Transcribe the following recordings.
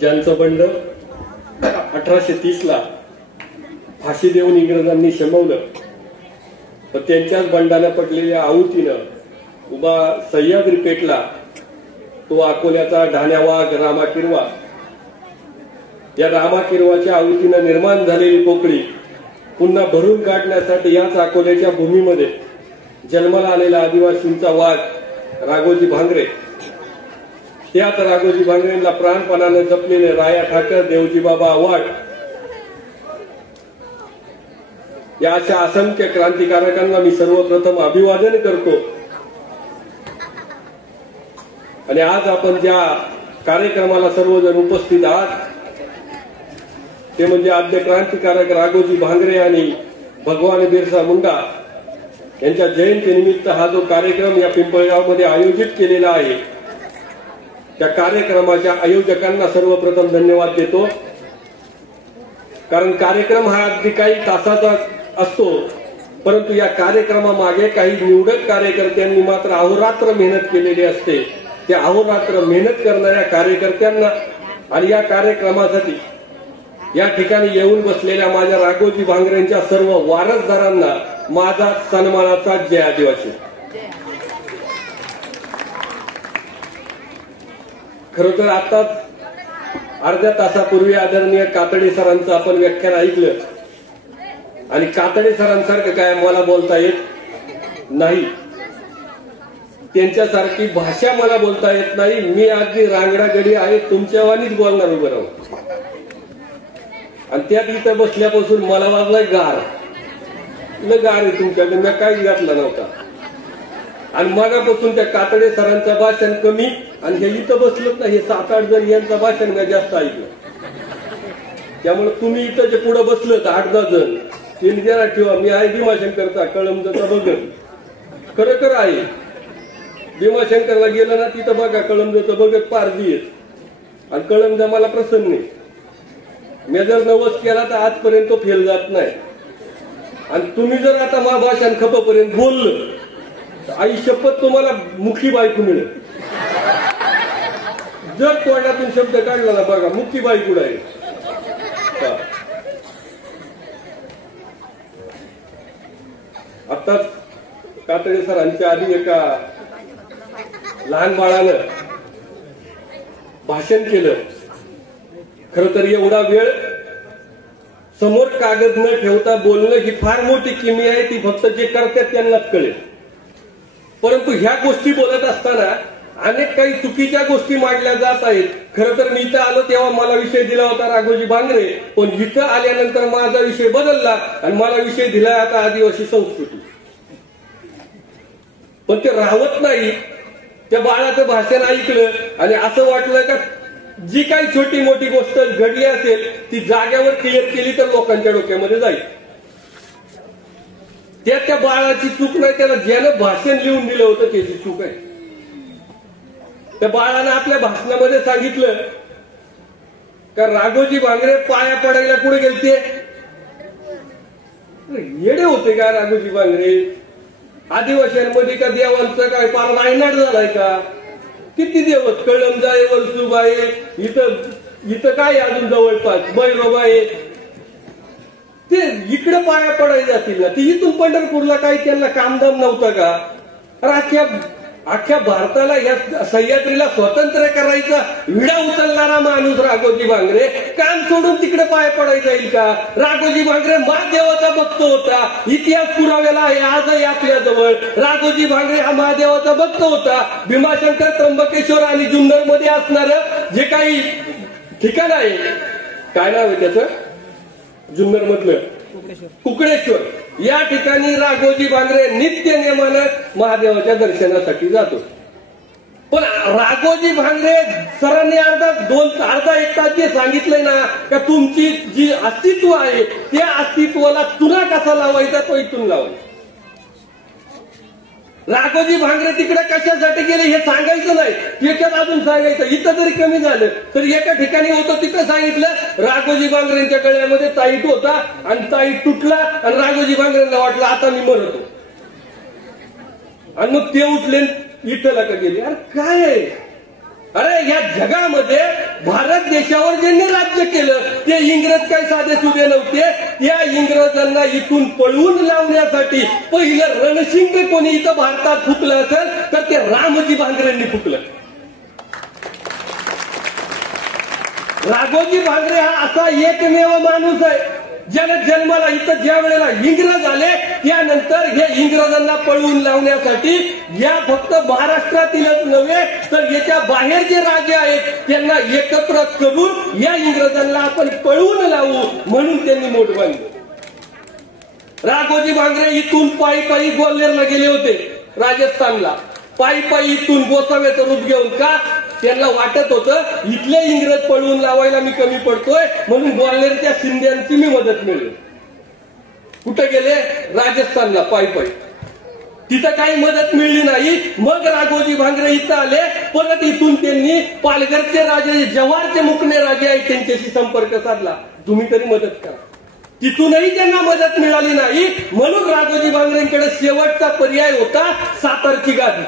ज्यांचं बंड 1830 ला फाशी देऊन इंग्रजांनी शमवलं, तर त्यांच्याच बंडाला पडलेल्या आहुतीनं उभा सह्याद्री पेटला तो अकोल्याचा ढाण्या वाघ रामा किरवा. या रामा किरवाच्या आहुतीनं निर्माण झालेली पोकळी पुन्हा भरून काढण्यासाठी याच अकोल्याच्या भूमीमध्ये जन्माला आलेला आदिवासींचा वाघ राघोजी भांगरे, त्याच राघोजी भांगरेंना प्राणपणाने जपलेले राया ठाकर, देवजी बाबा आव्हाड या अशा असंख्य क्रांतिकारकांना मी सर्वप्रथम अभिवादन करतो. आणि आज आपण ज्या कार्यक्रमाला सर्वजण उपस्थित आहात ते म्हणजे आद्य क्रांतिकारक राघोजी भांगरे आणि भगवान बिरसा मुंडा यांच्या जयंतीनिमित्त हा जो कार्यक्रम या पिंपळगावमध्ये आयोजित केलेला आहे, त्या कार्यक्रमाच्या आयोजकांना सर्वप्रथम धन्यवाद देतो. कारण कार्यक्रम हा अगदी काही तासाचा असतो, परंतु या कार्यक्रमामागे काही निवडक कार्यकर्त्यांनी मात्र अहोरात्र मेहनत केलेली असते. त्या अहोरात्र मेहनत करणाऱ्या कार्यकर्त्यांना आणि या कार्यक्रमासाठी या ठिकाणी येऊन बसलेल्या माझ्या राघोजी भांगरेंच्या सर्व वारसदारांना माझा सन्मानाचा जय आदिवासी. खरं तर आताच अर्ध्या तासापूर्वी आदरणीय कातडे सरांचं आपण व्याख्यान ऐकलं आणि कातडे सरांसारखं काय मला बोलता येत नाही, त्यांच्यासारखी भाषा मला बोलता येत नाही. मी अगदी रांगडा गडी आहे, तुमच्यावानीच बोलणार उभं राहून. आणि त्यात इथं बसल्यापासून मला वाजलाय गार आहे तुमच्याकडे, मी काहीच घातला नव्हता. आणि मगापासून त्या कातडे सरांचं भाषण कमी आणि हे इथं बसलत नाही, हे 7-8 जण यांचं भाषण मी जास्त ऐकलं. त्यामुळे तुम्ही इथं जे पुढे बसलं 8-10 जण त्यांनी जरा ठेवा, मी आहे भीमाशंकरचा कळमचा बघत, खरं आहे. भीमाशंकरला गेलं ना तिथं बघा कळमचं बघत पारदी येत आणि कळमचा मला प्रसन्न आहे. मी जर नवस केला तर आजपर्यंत तो फेल जात नाही. आणि तुम्ही जर आता मा भाषण खपापर्यंत बोललं तर आई शपथ तुम्हाला मुखी बायको मिळेल. जर तोंडातून शब्द काढला ना बघा मुखी बायको आहे. आताच कातडे सरांच्या आधी एका लहान बाळानं भाषण केलं. खरं तर एवढा वेळ समोर कागद न ठेवता बोलणं ही फार मोठी किमी आहे, ती फक्त जे करतात त्यांनाच कळेल. परंतु ह्या गोष्टी बोलत असताना अनेक काही चुकीच्या गोष्टी मांडल्या जात आहेत. खरं तर मी इथं आलो तेव्हा मला विषय दिला होता राघोजी भांगरे, पण इथं आल्यानंतर माझा विषय बदलला आणि मला विषय दिला आता आदिवासी संस्कृती. पण ते राहत नाही. त्या बाळाचं भाषण ऐकलं आणि असं वाटलं का जी काही छोटी मोठी गोष्ट घडली असेल ती जाग्यावर क्लिअर केली तर लोकांच्या डोक्यामध्ये जाईल. त्या बाळाची चूक नाही, त्याला ज्यानं भाषण लिहून दिलं होतं त्याची चूक आहे. त्या बाळानं आपल्या भाषणामध्ये सांगितलं का राघोजी भांगरे पाया पडायला कुठे गेलते. येडे होते का राघोजी भांगरे? आदिवासींमध्ये का देवांचं काय पार नायनाट झालाय का? किती देवत कळमजा आहे, वलसुबा आहे, इथं काय अजून जवळपास बैरोबा आहे, ते इकडे पाया पडायला जातील ना. ते इथून पंढरपूरला काही त्यांना कामधाम नव्हतं का? अख्ख्या भारताला या सह्याद्रीला स्वतंत्र करायचा विडा उचलणारा माणूस राघोजी भांगरे काम सोडून तिकडे पाया पडायला जाईल का? राघोजी भांगरे महादेवाचा भक्त होता, इतिहास पुराव्याला आहे आजही आपल्याजवळ. राघोजी भांगरे हा महादेवाचा भक्त होता. भीमाशंकर, त्र्यंबकेश्वर आणि जुन्नर मध्ये असणारं जे काही ठिकाण आहे, काय नाव आहे त्याचं जुन्नर मधलं, कुकडेश्वर, या ठिकाणी राघोजी भांगरे नित्य नेमानं महादेवाच्या दर्शनासाठी जातो. पण राघोजी भांगरे सरांनी अर्धा एक तास जे सांगितलंय ना का तुमची जी अस्तित्व आहे त्या अस्तित्वाला चुना कसा लावायचा तो इथून लावायचा. राघोजी भांगरे तिकडे कशासाठी गेले हे सांगायचं नाही, त्याच्यात अजून सांगायचं. इथं जरी कमी झालं तर एका ठिकाणी होतं तिथं सांगितलं राघोजी भांगरेंच्या गळ्यामध्ये ताईट होता आणि ताईट तुटला आणि राघोजी भांगरेंना वाटलं आता मी मरतो आणि मग ते उठले इथं का गेले. अरे काय आहे? अरे या जगामध्ये भारत देशावर ज्यांनी राज्य केलं ते इंग्रज काही साधे सुधे नव्हते. त्या इंग्रजांना इथून पळवून लावण्यासाठी पहिलं रणशिंग कोणी इथं भारतात फुकलं असेल तर ते रामजी भांगरेंनी फुकलं. राघोजी भांगरे हा असा एकमेव माणूस आहे ज्याला जन्माला इथं ज्या वेळेला इंग्रज आले त्यानंतर हे इंग्रजांना पळवून लावण्यासाठी या फक्त महाराष्ट्रातीलच नव्हे तर याच्या बाहेर जे राजे आहेत त्यांना एकत्र करून या इंग्रजांना आपण पळवून लावू म्हणून त्यांनी मोठ बांधले. राघोजी भांगरे इथून पायी पायी ग्वाल्हेरला गेले होते राजस्थानला. पायी पायी इथून गोसाव्याचं रूप घेऊन का त्यांना वाटत होतं इथले इंग्रज पळवून लावायला मी कमी पडतोय म्हणून ग्वाल्हेरच्या शिंद्यांची मी मदत मिळेल. कुठे गेले? राजस्थानला पायी पायी. तिथं काही मदत मिळली नाही. मग राघोजी भांगरे इथं आले. परत इथून त्यांनी पालघरचे राजे जव्हारचे मुकणे राजे आहेत त्यांच्याशी संपर्क साधला. तुम्ही तरी मदत करा. तिथूनही त्यांना मदत मिळाली नाही म्हणून राघोजी भांगरेंकडे शेवटचा पर्याय होता सातारची गादी.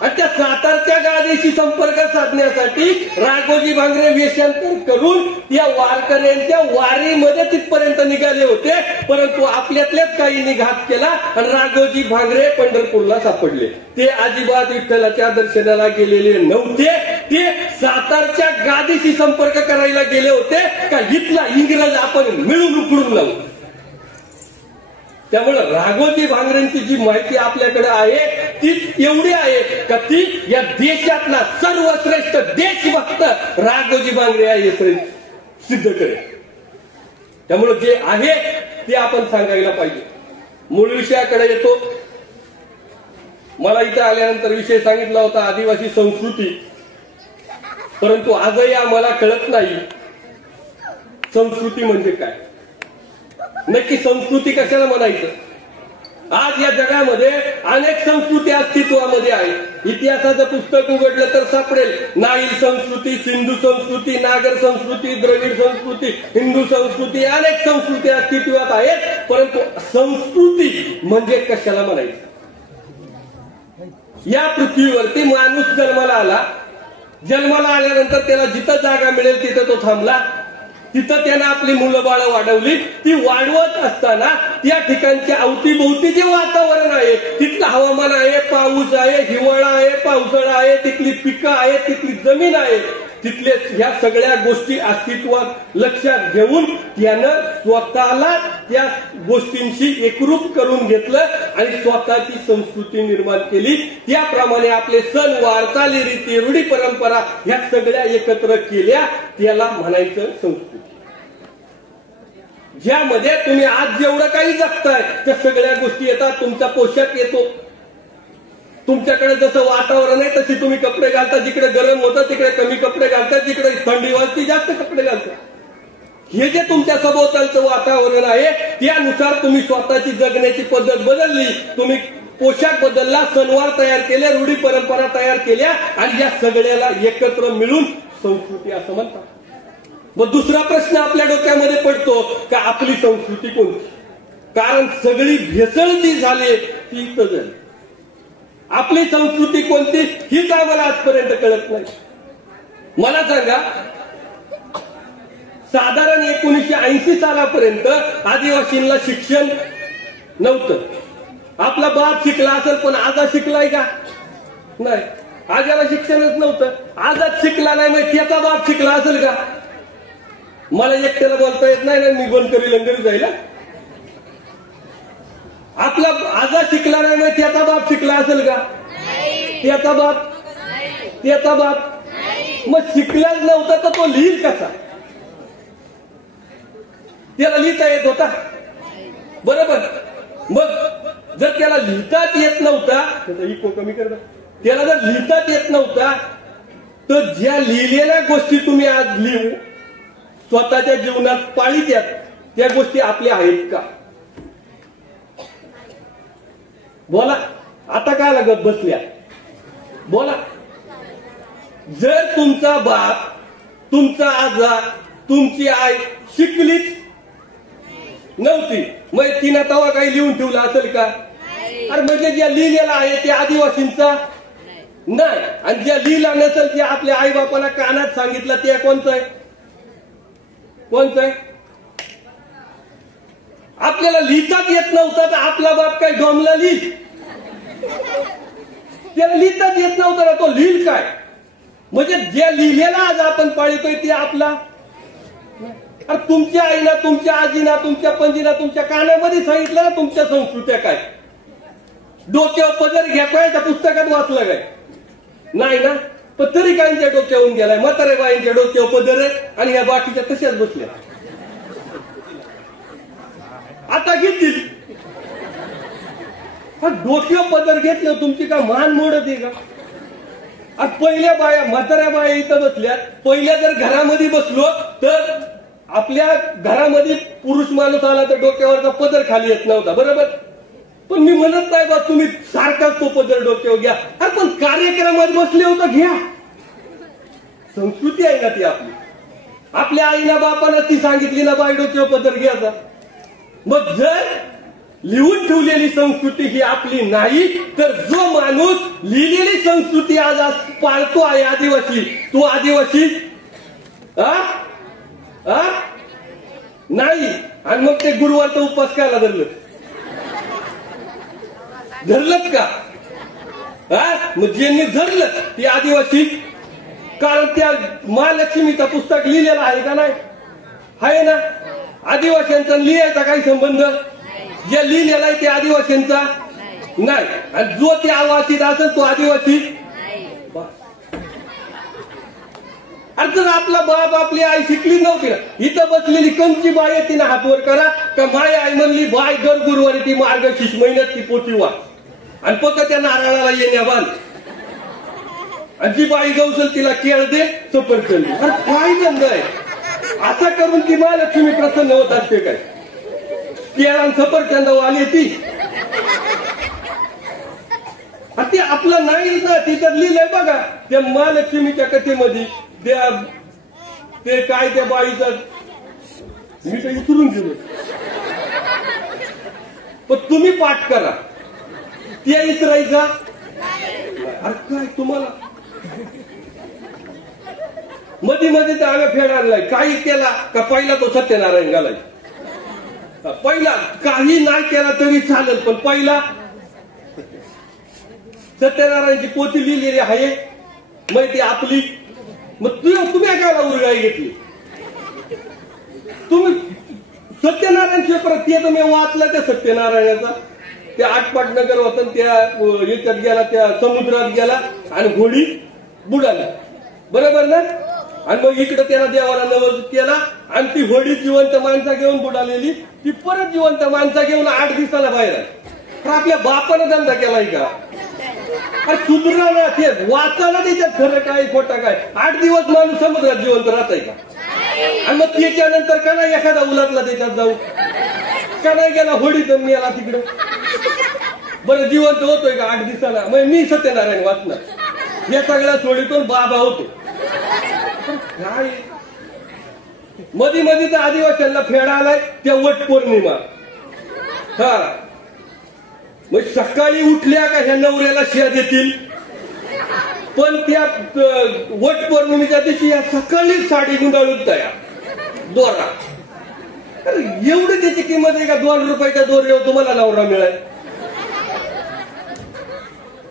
आणि त्या सातारच्या गादीशी संपर्क साधण्यासाठी राघोजी भांगरे वेषांतर करून या वारकऱ्यांच्या वारीमध्ये तिथपर्यंत निघाले होते. परंतु आपल्यातल्याच काहींनी घात केला आणि राघोजी भांगरे पंढरपूरला सापडले. ते अजिबात विठ्ठलाच्या दर्शनाला गेलेले नव्हते. ते सातारच्या गादीशी संपर्क करायला गेले होते का इथला इंग्रज आपण मिळून उकडून लावू. त्यामुळे राघोजी भांगरेंची जी माहिती आपल्याकडे आहे ती एवढी आहे का ती या देशातला सर्वश्रेष्ठ देशभक्त राघोजी भांगरे आहे हे सिद्ध करेल. त्यामुळे जे आहे ते आपण सांगायला पाहिजे. मूळ विषयाकडे येतो. मला इथं आल्यानंतर विषय सांगितला होता आदिवासी संस्कृती. परंतु आजही आम्हाला कळत नाही संस्कृती म्हणजे काय. नक्की संस्कृती कशाला म्हणायचं. आज या जगामध्ये अनेक संस्कृती अस्तित्वामध्ये आहेत. इतिहासाचं पुस्तक उघडलं तर सापडेल नाईल संस्कृती, सिंधू संस्कृती, नागर संस्कृती, द्रविड संस्कृती, हिंदू संस्कृती, अनेक संस्कृती अस्तित्वात आहेत. परंतु संस्कृती म्हणजे कशाला म्हणायचं. या पृथ्वीवरती माणूस जन्माला आला. जन्माला आल्यानंतर त्याला जिथं जागा मिळेल तिथं तो थांबला. तिथं त्यानं आपली मुलं बाळ वाढवली. ती वाढवत असताना त्या ठिकाणच्या अवतीभोवती जे वातावरण आहे तिथलं हवामान आहे, पाऊस आहे, हिवाळा आहे, पावसाळा आहे, तिथली पिकं आहे, तिथली जमीन आहे, तिथले ह्या सगळ्या गोष्टी अस्तित्वात लक्षात घेऊन त्यानं स्वतःला त्या गोष्टींशी एकरूप करून घेतलं आणि स्वतःची संस्कृती निर्माण केली. त्याप्रमाणे आपले सणवार, चालीरीती, रूढी परंपरा ह्या सगळ्या एकत्र केल्या. त्याला म्हणायचं संस्कृती. ज्यामध्ये तुम्ही आज जेवढं काही जगताय त्या सगळ्या गोष्टी येतात. तुमचा पोशाख येतो. तुमच्याकडे जसं वातावरण आहे तशी तुम्ही कपडे घालता. जिकडे गरम होतं तिकडे कमी कपडे घालतात. जिकडे थंडी वाजते जास्त कपडे घालतात. हे जे तुमच्या सभोवतालचं वातावरण आहे त्यानुसार तुम्ही स्वतःची जगण्याची पद्धत बदलली. तुम्ही पोशाख बदलला, सणवार तयार केले, रूढी परंपरा तयार केल्या आणि या सगळ्याला एकत्र मिळून संस्कृती असं म्हणतात. मग दुसरा प्रश्न आपल्या डोक्यामध्ये पडतो का आपली संस्कृती कोणती. कारण सगळी भेसळ जी झाली ती इथं झाली. आपली संस्कृती कोणती हीच आम्हाला आजपर्यंत कळत नाही. मला सांगा साधारण 1980 सालापर्यंत आदिवासींना शिक्षण नव्हतं. आपला बाप शिकला असेल पण आजा शिकलाय का? नाही. आजाला शिक्षणच नव्हतं. आजाच शिकला नाही मग त्याचा बाप शिकला असेल का? मला एकट्याला बोलता येत नाही ना मी बंद करी लंगरी जायला. आपला आजा शिकला नाही मग त्याचा बाप शिकला असेल का? त्याचा बाप मग शिकलाच नव्हता तर तो लिहिल कसा? त्याला लिहिता येत होता बरोबर. मग जर त्याला लिहिताच येत नव्हता त्याचा इको कमी करता. त्याला जर लिहिताच येत नव्हता तर ज्या लिहिलेल्या गोष्टी तुम्ही आज लिहू स्वतःच्या जीवनात पाळीत यात त्या गोष्टी आपल्या आहेत का? बोला. आता काय लागत बसल्या बोला. जर तुमचा बाप, तुमचा आजा, तुमची आई शिकलीच नव्हती मग तिनं तवा काही लिहून ठेवला असेल का? अरे म्हणजे जे लिहिलेलं आहे ते आदिवासींचा नाही. आणि ज्या लिहिला नसेल जे आपल्या आई बापाला कानात सांगितलं ते कोणतं आहे? कोणतं आहे? आपल्याला लिहिताच येत नव्हतं तर आपला बाप काय डोमला लिहि? त्याला लिहिताच येत नव्हतं ना, तो लिहिल काय? म्हणजे जे लिहिलेला आज आपण पाळतोय ते आपला. तुमच्या आईना, तुमच्या आजीना, तुमच्या पणजीना तुमच्या कानामध्ये सांगितलं ना तुमच्या संस्कृत्या काय? डोक्यावर पदर घ्या काय त्या पुस्तकात वाचलं काय? नाही ना. पण तरी काहींच्या डोक्यावरून गेलाय. म्हातारे बाईंच्या डोक्यावर पदर आहे आणि या बाकीच्या तशाच बसल्या. आता घेतील डोक्यावर पदर घेतलं तुमची का मान मोडत आहे का? आज पहिल्या बाया, म्हाताऱ्या बाया इथं बसल्यात. पहिल्या जर घरामध्ये बसलो तर आपल्या घरामध्ये पुरुष माणूस आला तर डोक्यावरचा पदर खाली येत नव्हता, बरोबर? पण मी म्हणत नाही बा तुम्ही सारखाच तो पदर डोक्यावर घ्या. अरे पण कार्यक्रमात बसले होतं घ्या. संस्कृती आहे ना ती आपली. आपल्या आईना बापानं ती सांगितली ना बाई डोक्यावर पदर घ्यायचा. मग जर लिहून ठेवलेली संस्कृती ही आपली नाही तर जो माणूस लिहिलेली संस्कृती आज पाळतो आहे आदिवासी, तो आदिवासी नाही. आणि मग ते गुरुवारचा उपवास करायला धरलंच का? मग ज्यांनी धरलं ते आदिवासी. कारण त्या महालक्ष्मीचं पुस्तक लिहिलेलं आहे का नाही? आहे ना. आदिवासींचा लिहायचा काही संबंध? जे लिहिलेला आहे ते आदिवासींचा नाही. आणि जो ते आवासीत असेल तो आदिवासी. अरे जर आपला बाप आपली आई शिकली नव्हती ना, इथं बसलेली कंची बाई आहे तिने हात वर करा का माय आई म्हणली बाय दर गुरुवारी ती मार्गशीर्ष महिन्यात ती पोथी वाच आणि फक्त त्या नारळाला येण्या बांध. आणि जी बाई गवसल तिला केळ दे सफरचंद. अरे काय गंध आहे? असं करून ती महालक्ष्मी प्रसन्न होत असते काय? केळा सफरचंद आली ती. ते आपलं नाही ना. तिच्यात लिहिलंय बघा त्या महालक्ष्मीच्या कथेमध्ये ते काय त्या बाईचा मी काही विसरून गेलो. पण तुम्ही पाठ करा त्या इसराईचा. अरे काय तुम्हाला मध्ये मध्ये तर आम्ही फेड आणलाय. काही केला का पहिला तो सत्यनारायण घालाय. पहिला काही नाही केला तरी चालेल पण पहिला सत्यनारायणची पोथी लिहिलेली आहे. मग ती आपली. मग तुम्ही काय उरगाई घेतली? तुम्ही सत्यनारायण पेपर ते तर मी वाचलं त्या सत्यनारायणाचा. त्या आटपाट नगर होतं त्या याच्यात गेला, त्या समुद्रात गेला आणि घोडी बुडाली, बरोबर ना? आणि मग इकडे त्याला देवाला नवस केला आणि ती होडी जिवंत माणसा घेऊन बुडालेली ती परत जिवंत माणसा घेऊन 8 दिवसाला बाहेर आहे. तर आपल्या बापानं धंदा केलाय का? सुधरा ना. ते वाचायला त्याच्यात खरं काय खोटं काय? 8 दिवस माणूस समुद्रात जिवंत राहत आहे का? आणि मग त्याच्यानंतर का नाही एखादा उलटला त्याच्यात जाऊ का नाही गेला होडीत मेला तिकडं? बरं जिवंत होतोय का 8 दिवसाला? मग मी सत्यनारायण वाचणार या सगळ्या सोडीतून बाबा होतो. काय मध्ये मध्ये तर आदिवासींना फेडा आलाय त्या वट पौर्णिमा. मग सकाळी उठल्या का ह्या नवऱ्याला शिया देतील. पण त्या वट पौर्णिमेच्या दिवशी या सकाळी साडी गुंडाळून तयार दोरा. एवढी त्याची किंमत आहे का? 2 रुपयाच्या दोऱ्यावर तुम्हाला नवरा मिळाल.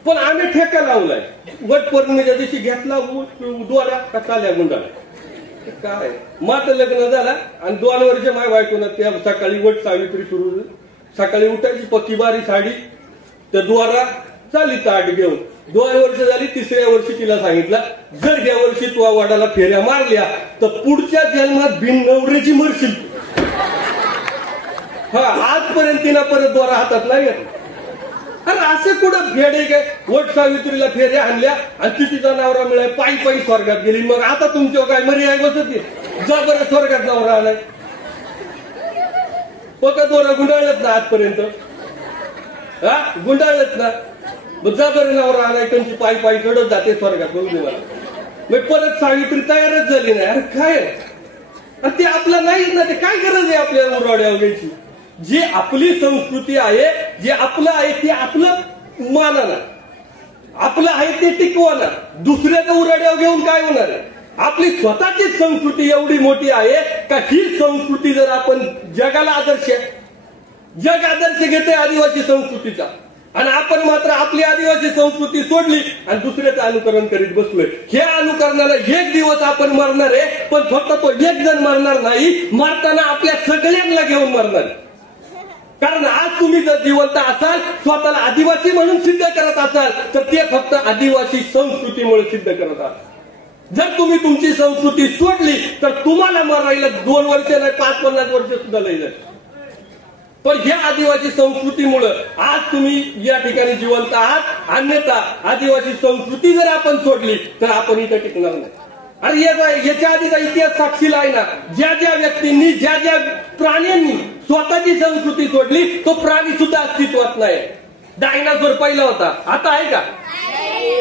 पण आम्ही ठेका लावलाय. वट पौर्णिमेच्या दिवशी घेतला दोरा का चाल्या गुंडाळा. काय माझं लग्न झाला आणि 2 वर्ष माझ्या बायकोनं त्या सकाळी वट सावित्री सुरू. सकाळी उठायची पक्की बारी साडी त्या द्वारा चाली ताट घेऊन. 2 वर्ष झाली. 3ऱ्या वर्षी तिला सांगितलं जर या वर्षी तू वडाला फेऱ्या मारल्या तर पुढच्या जन्मात बिन नवऱ्याची मरशील. आजपर्यंत तिला परत द्वारा हातात नाही घेतला. अरे असं कुठं फेड आहे काय? वट सावित्रीला फेऱ्या आणल्या आणि तिचा नवरा मिळाय पायी पायी स्वर्गात गेली. मग आता तुमच्यावर काय मर्याय बसत जा बरं स्वर्गात नवरा आलाय. पक्का दोरा गुंडाळत ना आजपर्यंत. गुंडाळत ना. मग जा बरं नवरा आलाय त्यांची पायी पायी चढत जाते स्वर्गात. बघू दे मला. मग परत सावित्री तयारच झाली नाही. अरे काय ते आपलं नाहीच ना. ते काय गरज आहे आपल्याला मुरवाड्या वगैरेची? जी आपली संस्कृती आहे जे आपलं आहे ते आपलं मानानं आपलं आहे ते टिकवणार, दुसऱ्याचं उराड्यावर घेऊन काय होणार आहे? आपली स्वतःची संस्कृती एवढी मोठी आहे का ही संस्कृती जर आपण जगाला आदर्श, जग आदर्श घेते आदिवासी संस्कृतीचा, आणि आपण मात्र आपली आदिवासी संस्कृती सोडली आणि दुसऱ्याचं अनुकरण करीत बसलोय. हे अनुकरणाला एक दिवस आपण मरणार आहे, पण फक्त तो एक जण मरणार नाही, मरताना आपल्या सगळ्यांना घेऊन मरणार. कारण आज तुम्ही जर जिवंत असाल, स्वतःला आदिवासी म्हणून सिद्ध करत असाल, तर ते फक्त आदिवासी संस्कृतीमुळे सिद्ध करत आहात. जर तुम्ही तुमची संस्कृती सोडली तर तुम्हाला मरायला 2 वर्ष नाही, 5-50 वर्ष सुद्धा नाही जाईल. पण ह्या आदिवासी संस्कृतीमुळे आज तुम्ही या ठिकाणी जिवंत आहात. अन्यथा आदिवासी संस्कृती जर आपण सोडली तर आपण इथं टिकणार नाही. अरे याच्या आधीचा इतिहास साक्षीला आहे ना, ज्या ज्या व्यक्तींनी, ज्या ज्या प्राण्यांनी स्वतःची संस्कृती सोडली, तो प्राणी सुद्धा अस्तित्वात नाही. डायनासोर पहिला होता, आता आहे का?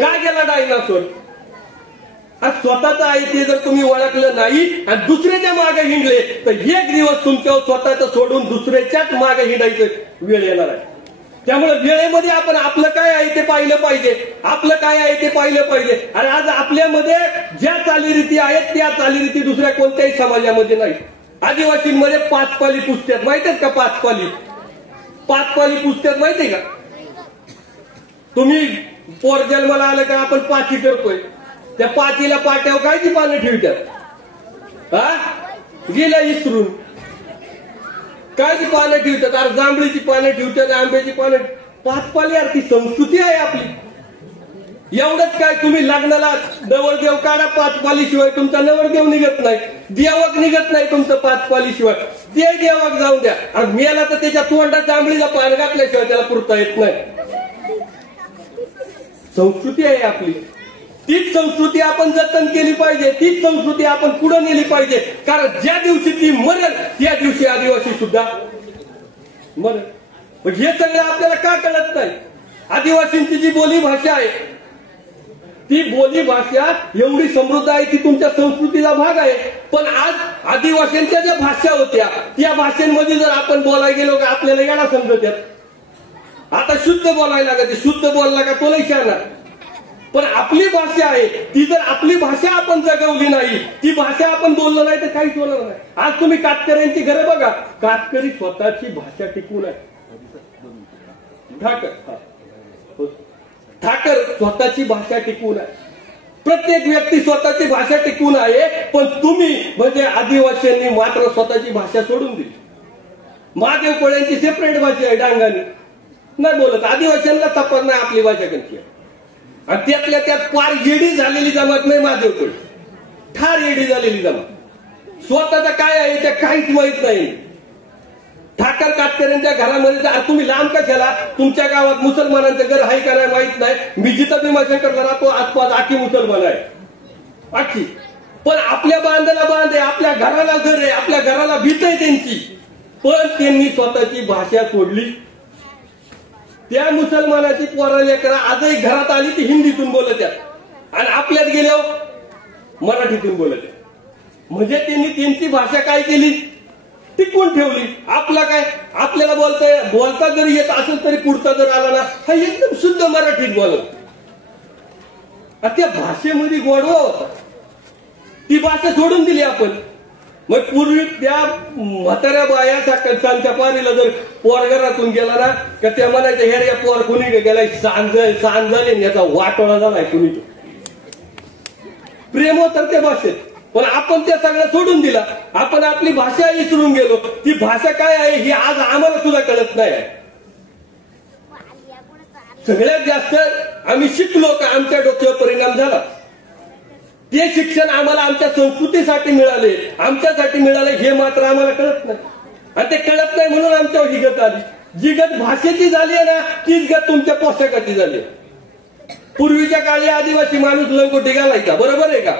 काय गेला डायनासोर? स्वतःच आहे ते जर तुम्ही ओळखलं नाही आणि दुसऱ्याच्या मागे हिंडले तर एक दिवस तुमच्यावर स्वतःच सोडून दुसऱ्याच्याच मागे हिंडायचं वेळ येणार आहे. त्यामुळे वेळेमध्ये आपण आपलं काय आहे ते पाहिलं पाहिजे, आपलं काय आहे ते पाहिलं पाहिजे. आणि आज आपल्यामध्ये ज्या चालीरीती आहेत त्या चालीरीती दुसऱ्या कोणत्याही समाजामध्ये नाही. आदिवासींमध्ये 5 पाली पुसतात, माहिती आहेत का? 5 पाली पुसतात, माहितीये का? तुम्ही पोर जन्माला आलं का आपण पाची करतोय, त्या पाचीला पाट्यावर काय ती पानं ठेवतात? गेल्या इसरून काय ती पानं ठेवतात? अरे जांभळीची पानं ठेवतात, आंब्याची पानं. 5 पाली, यार ती संस्कृती आहे आपली. एवढंच काय, तुम्ही लग्नाला नवरदेव काढा, 5 पालीशिवाय तुमचा नवरदेव निघत नाही, देवक निघत नाही तुमचं 5 पालीशिवाय. ते देवक जाऊन द्या, आणि मेला तर त्याच्या तोंडात जांभळीचा पान घातल्याशिवाय त्याला पुरता येत नाही. संस्कृती आहे आपली, तीच संस्कृती आपण जतन केली पाहिजे, तीच संस्कृती आपण पुढे नेली पाहिजे. कारण ज्या दिवशी ती मरेल त्या दिवशी आदिवासी सुद्धा मरेल. पण हे सगळं आपल्याला का कळत नाही? आदिवासींची जी बोली भाषा आहे, ती बोली भाषा एवढी समृद्ध आहे की तुमच्या संस्कृतीचा भाग आहे. पण आज आदिवासींच्या ज्या भाषा होत्या त्या भाषेमध्ये जर आपण बोलायला गेलो का आपल्याला येणा समजत येत. आता शुद्ध बोलायला लागते, शुद्ध बोलला का तो लई शहाणा. पण आपली भाषा आहे ती जर आपली भाषा आपण जगवली नाही, ती भाषा आपण बोललो नाही तर काहीच होणार नाही. आज तुम्ही कातकऱ्यांची घरं बघा, कातकरी स्वतःची भाषा टिकवून आहे. ठाकर स्वतःची भाषा टिकवून आहे. प्रत्येक व्यक्ती स्वतःची भाषा टिकवून आहे. पण तुम्ही म्हणजे आदिवासींनी मात्र स्वतःची भाषा सोडून दिली. महादेव कोळ्यांची सेपरेट भाषा आहे, डांगानी नाही बोलत. आदिवासींना तपास नाही आपली भाषा कोणती आहे. आणि त्यातल्या त्यात फार येडी झालेली जमात नाही महादेव कोळी, ठार येडी झालेली जमात. स्वतःचा काय आहे त्या काहीच माहित नाही. ठाकर कातकऱ्यांच्या घरामध्ये तुम्ही लांब कशाला, तुमच्या गावात मुसलमानांचं घर आहे का नाही माहित नाही. मी जिथं भीमाशंकर राहतो आसपास आखी मुसलमान आहे, आखी. पण आपल्या बांधाला बांध आहे, आपल्या घराला घर आहे, आपल्या घराला भीत आहे त्यांची. पण त्यांनी स्वतःची भाषा सोडली. त्या मुसलमानाची पोरा लेकरा आजही घरात आली ती हिंदीतून बोलत आहेत आणि आपल्यात गेल्यावर मराठीतून बोलत आहेत. म्हणजे त्यांनी त्यांची भाषा काय केली, टिकवून ठेवली. आपला काय, आपल्याला बोलता जरी येत असेल तरी पुढचा जर आला ना, हा एकदम शुद्ध मराठीत बोलत. त्या भाषेमध्ये गोडवा होता, ती भाषा सोडून दिली आपण. मग पूर्वी त्या म्हाताऱ्या बाया सांच्या पारीला जर पोर घरातून गेला ना का त्या म्हणायचं, हे रे पोर कुणी गेलाय, सांज झाले याचा वाटोळा झालाय कुणी. प्रेम होतं त्या भाषेत. पण आपण ते सगळं सोडून दिला, आपण आपली भाषा विसरून गेलो. ती भाषा काय आहे ही आज आम्हाला सुद्धा कळत नाही. सगळ्यात जास्त आम्ही शिकलो का आमच्या डोक्यावर परिणाम झाला. ते शिक्षण आम्हाला आमच्या संस्कृतीसाठी मिळाले, आमच्यासाठी मिळाले हे मात्र आम्हाला कळत नाही. आणि ते कळत नाही म्हणून आमच्यावर ही गत आली. जी गत भाषेची झाली आहे ना तीच गत तुमच्या पोशाखाची झाली. पूर्वीच्या काळी आदिवासी माणूस लंगोटी घालायचा, बरोबर आहे का?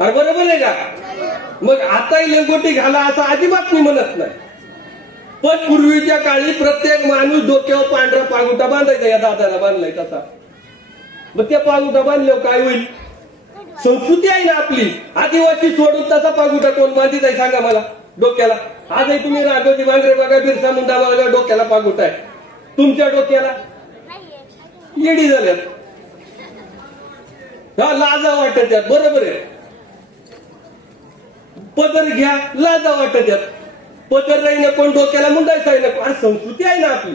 अरे बरोबर आहे का? मग आताही लंगोटी घाला असं अजिबात मी म्हणत नाही. पण पूर्वीच्या काळी प्रत्येक माणूस डोक्यावर पांढरा पागुटा बांधायचा, या दादाला बांधलाय तसा. मग त्या पागुटा बांधल्यावर काय होईल? संस्कृती आहे ना आपली. आदिवासी सोडून तसा पागुटा कोण बांधित आहे सांगा मला डोक्याला? आजही तुम्ही राघोजी बांगरे बघा, बिरसा मुंडा बघा, डोक्याला पागुटा आहे. तुमच्या डोक्याला येडी झाल्यात. हा लाजा वाटत यात, बरोबर आहे. पदर घ्या, लाजा वाटत यात. पदर नाही ना कोण डोक्याला मुंडायचं आहे ना, संस्कृती आहे ना आपली.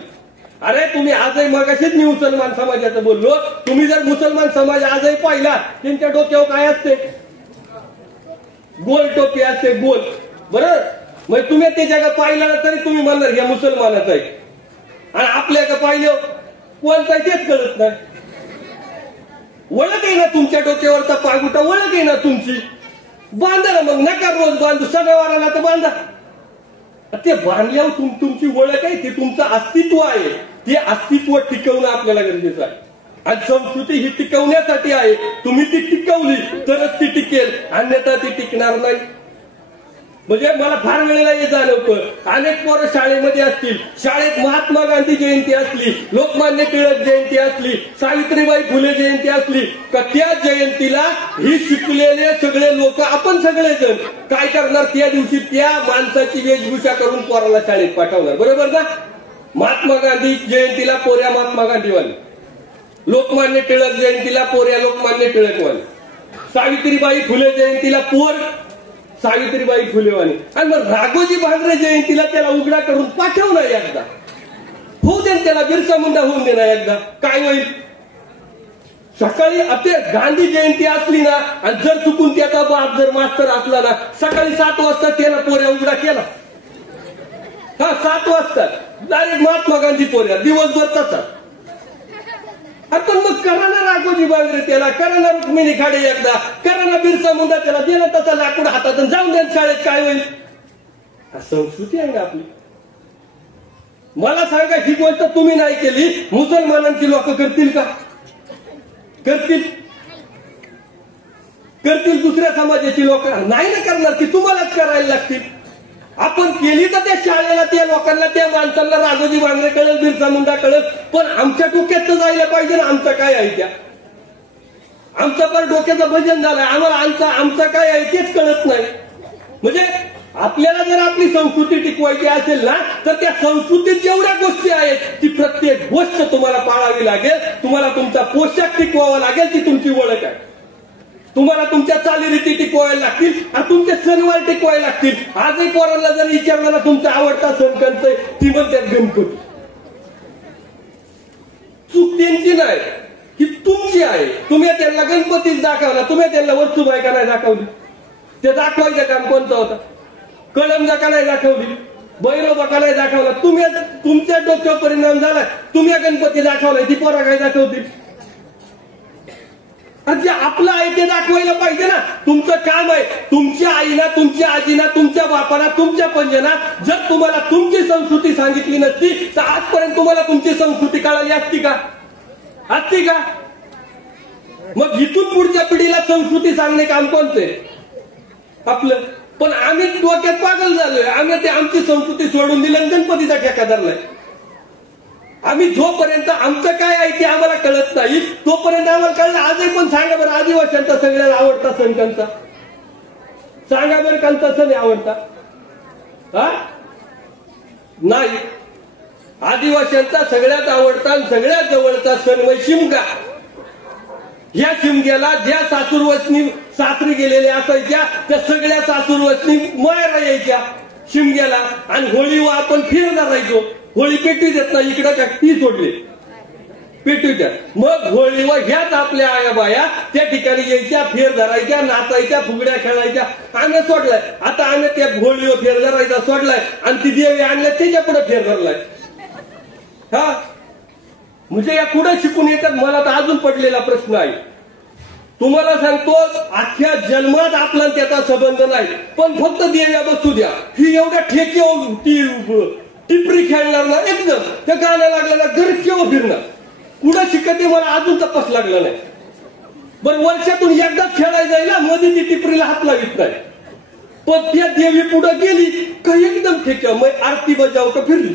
अरे तुम्ही आजही मगाशीच मी मुसलमान समाजाचं बोललो, तुम्ही जर मुसलमान समाज आजही पाहिला त्यांच्या डोक्यावर काय असते, गोल टोपी असते, गोल. बरोबर, मग तुम्ही ते जगा पाहिला तरी तुम्ही म्हणणार या मुसलमानाचं आहे. आणि आपल्या का पाहिलं कोणता तेच कळत नाही. ओळख आहे ना तुमच्या डोक्यावरचा पागुटा, ओळख आहे ना तुमची, बांधा ना मग. नका रोज बांधू, सणावाराला तर बांधा. ते बांधल्यावर तुमची ओळख आहे, ते तुमचं अस्तित्व आहे. ते अस्तित्व टिकवणं आपल्याला गरजेचं आहे. आणि संस्कृती ही टिकवण्यासाठी आहे. तुम्ही ती टिकवली तरच ती टिकेल, अन्यथा ती टिकणार नाही. म्हणजे मला फार वेळेला हे जाणवतं, अनेक पोरं शाळेमध्ये असतील, शाळेत महात्मा गांधी जयंती असली, लोकमान्य टिळक जयंती असली, सावित्रीबाई फुले जयंती असली, का त्या जयंतीला ही शिकलेले सगळे लोक, आपण सगळेजण काय करणार, त्या दिवशी त्या माणसाची वेशभूषा करून पोराला शाळेत पाठवणार. बरोबर ना. महात्मा गांधी जयंतीला पोऱ्या महात्मा गांधीवाले, लोकमान्य टिळक जयंतीला पोऱ्या लोकमान्य टिळकवाले, सावित्रीबाई फुले जयंतीला पोर सावित्रीबाई फुलेवाणी. आणि मग राघोजी भांगरे जयंतीला त्याला उघडा करून पाठवणार एकदा, होऊ दे त्याला बिरसा मुंडा होऊन देणार एकदा. काय होईल, सकाळी आपल्या गांधी जयंती असली ना, आणि जर चुकून त्याचा बाप जर मास्तर असला ना, सकाळी 7 वाजता त्याला पोऱ्या उघडा केला. हा 7 वाजता डायरेक्ट महात्मा गांधी पोऱ्या, दिवसभर तसा. आपण मग करा ना राघोजी भांगरे त्याला, करा ना रुक्मिणी खाडे एकदा, करा ना बिरसा मुंडा त्याला, दिला तसा लाकूड हातात जाऊन द्या शाळेत. काय होईल, संस्कृती आहे ना आपली. मला सांगा, ही गोष्ट तुम्ही नाही केली, मुसलमानांची लोक करतील का? करतील? करतील दुसऱ्या समाजाची लोक नाही ना करणार, की तुम्हालाच करायला लागतील. आपण केली तर त्या शाळेला, त्या लोकांना, त्या माणसांना राघोजी भांगरे कळेल, बिरसा मुंडा कळेल. पण आमच्या डोक्यात तर जायला पाहिजे ना आमचं काय आहे त्या. आमचं पण डोक्याचं भजन झालंय, आम्हाला आमचं काय आहे तेच कळत नाही. म्हणजे आपल्याला जर आपली संस्कृती टिकवायची असेल ना, तर त्या संस्कृतीत जेवढ्या गोष्टी आहेत ती प्रत्येक गोष्ट तुम्हाला पाळावी लागेल. तुम्हाला तुमचा पोशाख टिकवावा लागेल, ती तुमची ओळख आहे. तुम्हाला तुमच्या चालीरीती टिकवायला लागतील, आणि तुमचे सणवार टिकवायला लागतील. आजही पोरांना जर विचारलं ना तुमचा आवडता सण कोणता, ती म्हणतात गणपती. चूक त्यांची नाही, ही तुमची आहे. तुम्ही त्यांना गणपतीच दाखवला, तुम्ही त्यांना वरसुबाई का नाही दाखवली? ते दाखवायचं काम कोणतं होतं? कळमजा का नाही दाखवली? भैरवबा का नाही दाखवला? तुम्ही तुमच्या डोक्यावर परिणाम झाला, तुम्ही गणपती दाखवलाय, ती पोरा काय दाखवतील? जे आपलं आहे ते दाखवायला पाहिजे ना. तुमचं काम आहे, तुमच्या आईना, तुमच्या आजीना, तुमच्या बापाला, तुमच्या पंजना जर तुम्हाला तुमची संस्कृती सांगितली नसती, तर आजपर्यंत तुम्हाला तुमची संस्कृती कळाली असती का? असती का? मग इथून पुढच्या पिढीला संस्कृती सांगणे काम कोणते आपलं? पण आम्ही डोक्यात पागल झालोय, आम्ही ते आमची संस्कृती सोडून दिली आणि गणपतीचा ठेका धरलाय. आम्ही जोपर्यंत आमचं काय आहे ते आम्हाला कळत नाही, तोपर्यंत आम्हाला कळलं. आजही पण सांगा बरं, आदिवासींचा सगळ्यात आवडता सण कोणता? सांगा बरं, कोणता सण आवडता? हा नाही. आदिवासींचा सगळ्यात आवडता, सगळ्यात जवळचा सण म्हणजे शिमगा. या शिमग्याला ज्या सासूरवसनी सासरी गेलेल्या असायच्या, त्या सगळ्या सासूरवसनी मायरा यायच्या शिमग्याला. आणि होळीवर आपण फिर धरायचो. होळी पेटवी देत नाही, इकडं का ती सोडली पेटवी द्या. मग होळीवर ह्याच आपल्या आया बाया त्या ठिकाणी यायच्या, फेर धरायच्या, नाचायच्या, फुगड्या खेळायच्या. आम्ही सोडलाय, आता आम्ही त्या होळीवर फेर धरायचा सोडलाय, आणि ती देवी आणल्या त्याच्या पुढे फेर धरलाय. हा म्हणजे या कुठे शिकून येतात, मला तर अजून पडलेला प्रश्न आहे. तुम्हाला सांगतो, अख्ख्या जन्मात आपला त्याचा संबंध नाही, पण फक्त देव्या बसू द्या. ही एवढ्या ठेके टिपरी खेळणार ना, एकदम त्या गाणं लागलं ना घर केव्हा फिरणार. कुठं शिकते मला अजून तपास लागला नाही. बरं वर्षातून एकदाच खेळायला जायला, मध्ये ती टिपरीला हात लावित नाही. पण त्या देवी पुढे गेली का एकदम ठेक्या, मग आरती बजाव का फिरली.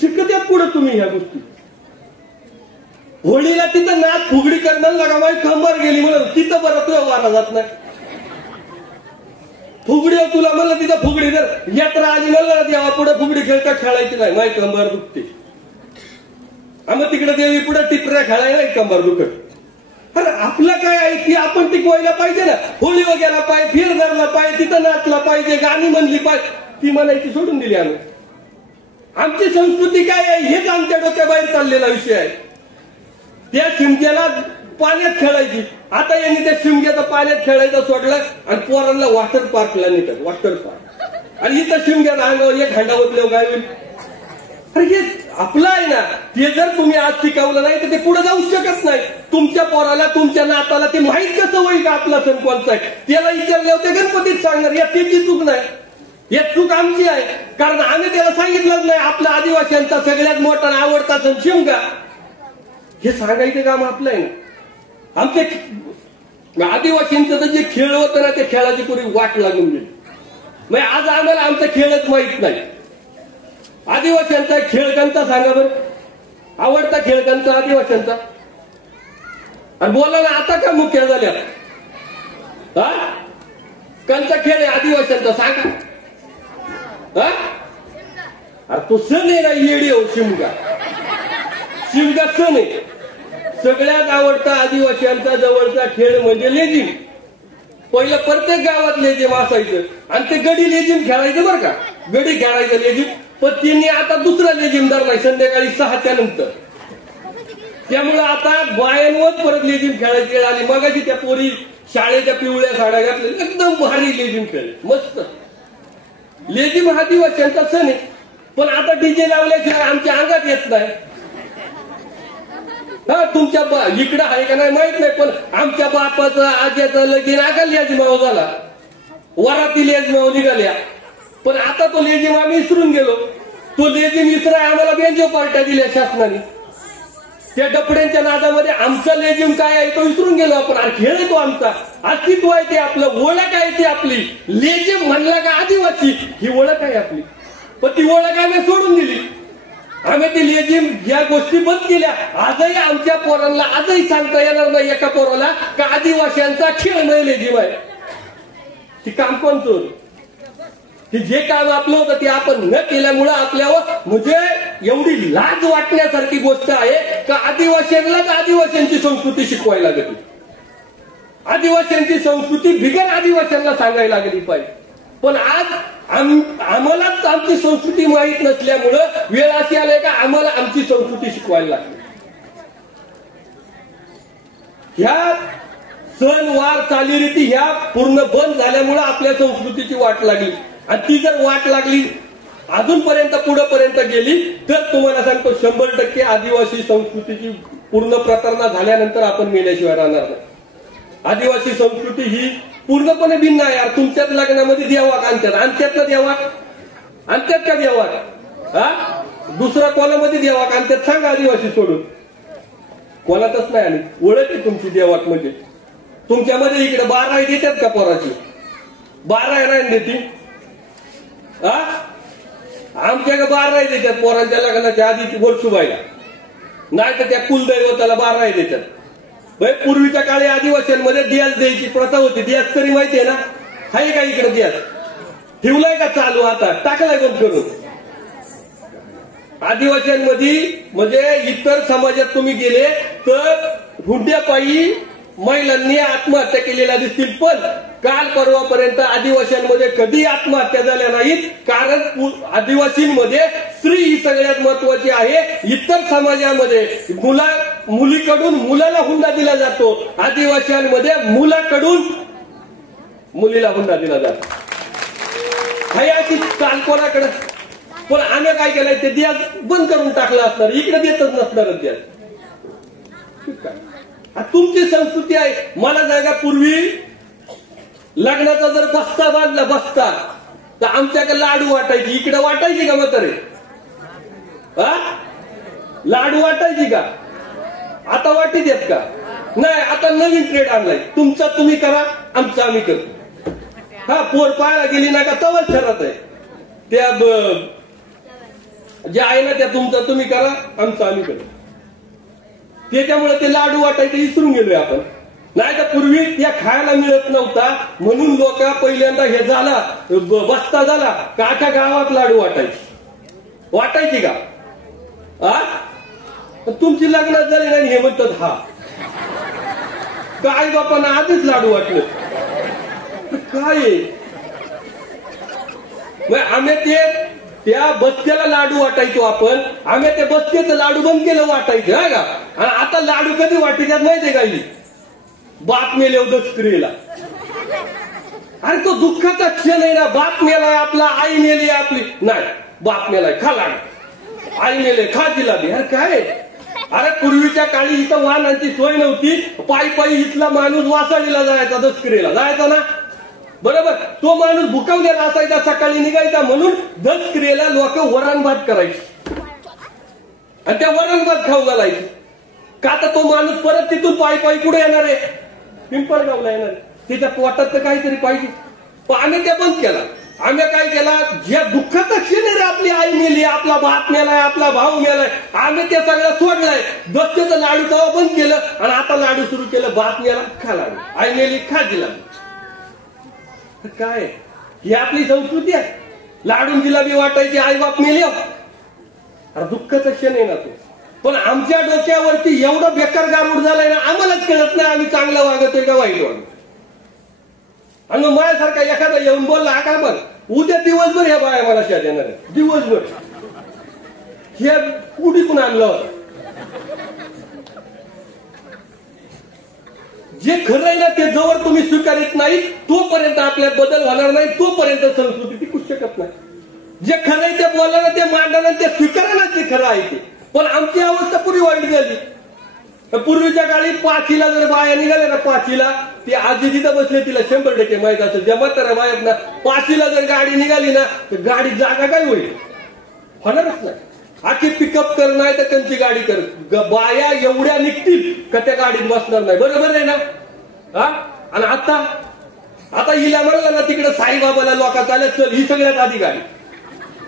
शिकत्यात पुढे तुम्ही ह्या गोष्टी. होळीला तिथं नाच फुगडी करणार लागा, माझी कंबर गेली म्हणून तिथं बरं तुझ्या वारा जात नाही. फुगडी तुला म्हणलं तिथं फुगडी जर यात्रा आली म्हणलं देवा पुढे फुगडी खेळता खेळायची नाही, माझी कंबर दुखते. मग तिकडे देवी पुढे टिपऱ्या खेळायला कंबर दुखत. अरे आपलं काय आहे की आपण टिकवायला पाहिजे ना. होळी वगैरे पाहिजे, फिर धरला पाहिजे, तिथं नाचला पाहिजे, गाणी म्हणली पाहिजे, ती म्हणायची सोडून दिली आम्ही. आमची संस्कृती काय आहे हेच आमच्या डोक्याबाहेर चाललेला विषय आहे. त्या शिमग्याला पाण्यात खेळायची, आता यांनी त्या शिमग्याचं पाण्यात खेळायचं सोडलं आणि पोरांना वॉटर पार्कला नेतात. वॉटर पार्क आणि इथं शिमग्याला अंगावर एक हांडा ओतल्यावर काय होईल. अरे हे आपलं आहे ना, ते जर तुम्ही आज शिकवलं नाही तर ते पुढे जाऊ शकत नाही. तुमच्या पोराला, तुमच्या नाताला ते माहीत कसं होईल का आपला सण कोणता आहे. त्याला विचारले होते गणपतीत सांगणार, या त्याची चूक नाही, या चूक आमची आहे. कारण आम्ही त्याला सांगितलंच नाही आपला आदिवासींचा सगळ्यात मोठा आवडता सण शिमगा. हे सांगायचं काम आपलं आहे ना. आमचे आदिवासींचं तर जे खेळ होतं ना, त्या खेळाची पुरी वाट लागून गेली. मग आज आम्हाला आमचा खेळच माहित नाही. आदिवासींचा खेळ कोणता सांगा बरं, आवडता खेळ कोणता आदिवासींचा. आणि बोला ना आता का मुख्य झाल्या, कोणता खेळ आहे आदिवासींचा सांगा. अरे तो सण आहे ना, येडी हो शिमगा. शिमगा सण आहे. सगळ्यात आवडता आदिवासींचा जवळचा खेळ म्हणजे लेझिम. पहिलं प्रत्येक गावात लेझिम असायचं आणि ते गडी लेझिम खेळायचं बरं का, गडी खेळायचं लेझिम. पण त्यांनी आता दुसरा लेझिम धरलाय संध्याकाळी 6च्या नंतर. त्यामुळे आता बायांवर परत लेझिम खेळायची वेळ आली. मगाशी त्या पोरी शाळेच्या पिवळ्या साड्या घातल्या, एकदम भारी लेझिम खेळ, मस्त. लेझिम हा आदिवासींचा सण आहे. पण आता डीजे लावल्याशिवाय आमच्या अंगात येत नाही. हा तुमच्या इकडं आहे का नाही माहित नाही, पण आमच्या बापाचं आज्याचं लगीन आगा लेझिमाव झाला, वराती लेझिमाव निघाल्या. पण आता तो लेझिम आम्ही विसरून गेलो. तो लेझिम विसराय आम्हाला बेंजो पार्ट्या दिल्या शासनाने. त्या डपड्यांच्या नादामध्ये आमचा लेझिम काय आहे तो विसरून गेलो आपण. खेळ आहे तो आमचा, अस्तित्व आहे ते आपलं, ओळख आहे ती आपली. लेझिम म्हणला का आदिवासी ही ओळख आहे आपली. पण ती ओळख आम्ही सोडून दिली. आम्ही ती लेझिम या गोष्टी बंद केल्या. आजही आमच्या पोरांना आजही सांगता येणार नाही एका पोराला का आदिवासींचा खेळ म्हणजे लेझिम आहे. ती काम कोण चोर, की जे काम आपलं होतं ते आपण न केल्यामुळं आपल्यावर म्हणजे एवढी लाज वाटण्यासारखी गोष्ट आहे का आदिवासींनाच आदिवासींची संस्कृती शिकवायला लागली. आदिवासींची संस्कृती बिगर आदिवासींना सांगायला लागली पाहिजे. पण आज आम्हालाच आमची संस्कृती माहीत नसल्यामुळं वेळ अशी आली का आम्हाला आमची संस्कृती शिकवायला लागली. ह्या सणवार चालीरीती ह्या पूर्ण बंद झाल्यामुळं आपल्या संस्कृतीची वाट लागली. आणि ती जर वाट लागली अजूनपर्यंत पुढेपर्यंत गेली तर तुम्हाला सांगतो 100% आदिवासी संस्कृतीची पूर्ण प्रतारणा झाल्यानंतर आपण मेल्याशिवाय राहणार नाही. आदिवासी संस्कृती ही पूर्णपणे भिन्न आहे यार. तुमच्याच लग्नामध्ये देवाक आणतात, आणतात ना देवाक, आणतात का देवाक. दुसरा कोणामध्ये देवाक आणतात सांगा आदिवासी सोडून. कोणातच नाही आली. ओळख आहे तुमची देवाक म्हणजे. तुमच्यामध्ये इकडे 12 देतात का पोराची, 12 नाही देती. आमच्याकडे 12 देतात पोरांच्या लग्नाच्या आधी वर्षुबाईला, नाही तर त्या कुलदैवताला 12 देतात. पूर्वीच्या काळी आदिवासींमध्ये दियाज द्यायची प्रथा होती. दियाज तरी माहितीये ना, आहे का इकडे दियाज ठेवलाय का चालू, आता टाकलाय बंद करून. आदिवासींमध्ये म्हणजे इतर समाजात तुम्ही गेले तर हुंड्यापायी महिलांनी आत्महत्या केलेल्या दिसतील. पण काल परवापर्यंत आदिवासींमध्ये कधी आत्महत्या झाल्या नाहीत. कारण आदिवासींमध्ये स्त्री ही सगळ्यात महत्वाची आहे. इतर समाजामध्ये मुलीकडून मुलाला हुंडा दिला जातो, आदिवासींमध्ये मुलाकडून मुलीला हुंडा दिला जातो. काही अशी चाल कोणाकडे. पण आम्ही काय केलंय ते द्यास बंद करून टाकलं असणार, इकडे देतच नसणार द्यास. तुमची संस्कृती आहे. मला जागा पूर्वी लग्नाचा जर बस्ता बांधला बस्ता तर आमच्याकडे लाडू वाटायची. इकडे वाटायची का म्हातारे, लाडू वाटायची का. आता वाटी देत का नाही. आता नवीन ट्रेड आणलाय. तुमचा तुम्ही करा, आमचा आम्ही करतो. पोर पाहायला गेली ना का तवच ठरत आहे. त्या जे आहे ना त्या तुमचा तुम्ही करा, आमचा आम्ही करतो. त्याच्यामुळे ते लाडू वाटायचे विसरून गेलोय आपण. नाही तर पूर्वी त्या खायला मिळत नव्हता म्हणून लोक पहिल्यांदा हे झाला बस्ता झाला का अख्या गावात लाडू वाटायची का. तुमची लग्नात झाली नाही हे म्हणतात काय बापांना आधीच लाडू वाटलं काय आम्ही ते त्या बस्त्याला लाडू वाटायचो आपण आम्ही ते बस्त्याचं लाडू बंद केलं वाटायचं हा का आणि आता लाडू कधी वाटायच्यात माहितीये का बाप मेले दसक्रियेला अरे तो दुःखाचा क्षण आहे ना बाप मेलाय आपला आई मेली आपली नाही बाप मेलाय खा लाडू आई मेले खा जिलाबी अरे काय अरे पूर्वीच्या काळी इथं वाहनांची सोय नव्हती पायी पायी इथला माणूस वासाळीला जायचा दसक्रियेला जायचा ना बरोबर तो माणूस भुकवलेला असायचा सकाळी निघायचा म्हणून दसक्रियेला लोक वरण भात करायचे आणि त्या वरण भात खाऊ घालायचे का तर तो माणूस परत तिथून पायी पायी कुठे येणार आहे पिंपळगावला येणार आहे त्याच्या पोटात तर काहीतरी पाहिजे पण आम्ही ते बंद केला आम्ही काय केला ज्या दुःखाचा क्षण आहे आपली आई मेली आपला बाप मेलाय आपला भाऊ मेलाय आम्ही ते सगळं सोडलंय दसत्याचं लाडू तेव्हा बंद केलं आणि आता लाडू सुरू केलं बाप मेला खा लाडू आई मेली खा जिलाबी काय ही आपली संस्कृती आहे लाडून जिलाबी वाटायची आई बाप मेली अरे दुःखाचा क्षण आहे ना तो पण आमच्या डोक्यावरती एवढं बेकार गारूड झालंय ना आम्हालाच कळत नाही आम्ही चांगलं वागतोय का वाईट वागतो आणि माझ्यासारखा एखादा येऊन बोलला हा का बघ उद्या दिवसभर ह्या बाया मला शाद येणार आहे दिवसभर हे कुठे पण आणलं होतं जे खरं आहे ना ते जवळ तुम्ही स्वीकारित नाही तोपर्यंत आपल्यात बदल होणार नाही तोपर्यंत संस्कृती टिकू शकत नाही जे खरं आहे ते बोला ना ते मांडा ना ते स्वीकारा ना ते खरं आहे ते पण आमची अवस्था पुरी वाईट झाली पूर्वीच्या काळी पाचीला जर बाया निघाल्या ना पाचीला ती आजी तिथं बसले तिला 100% माहित असेल ज्या म्हाताऱ्या बायात ना पाचीला जर गाडी निघाली ना तर गाडी जागा काय होईल होणारच नाही आखी पिकअप कर नाही तर त्यांची गाडी कर बाया एवढ्या निघतील का त्या गाडीत बसणार नाही बरोबर आहे ना हा आणि आता हिला म्हणलं ना तिकडे साईबाबाला लोका चालत चल ही सगळ्यात आधी गाडी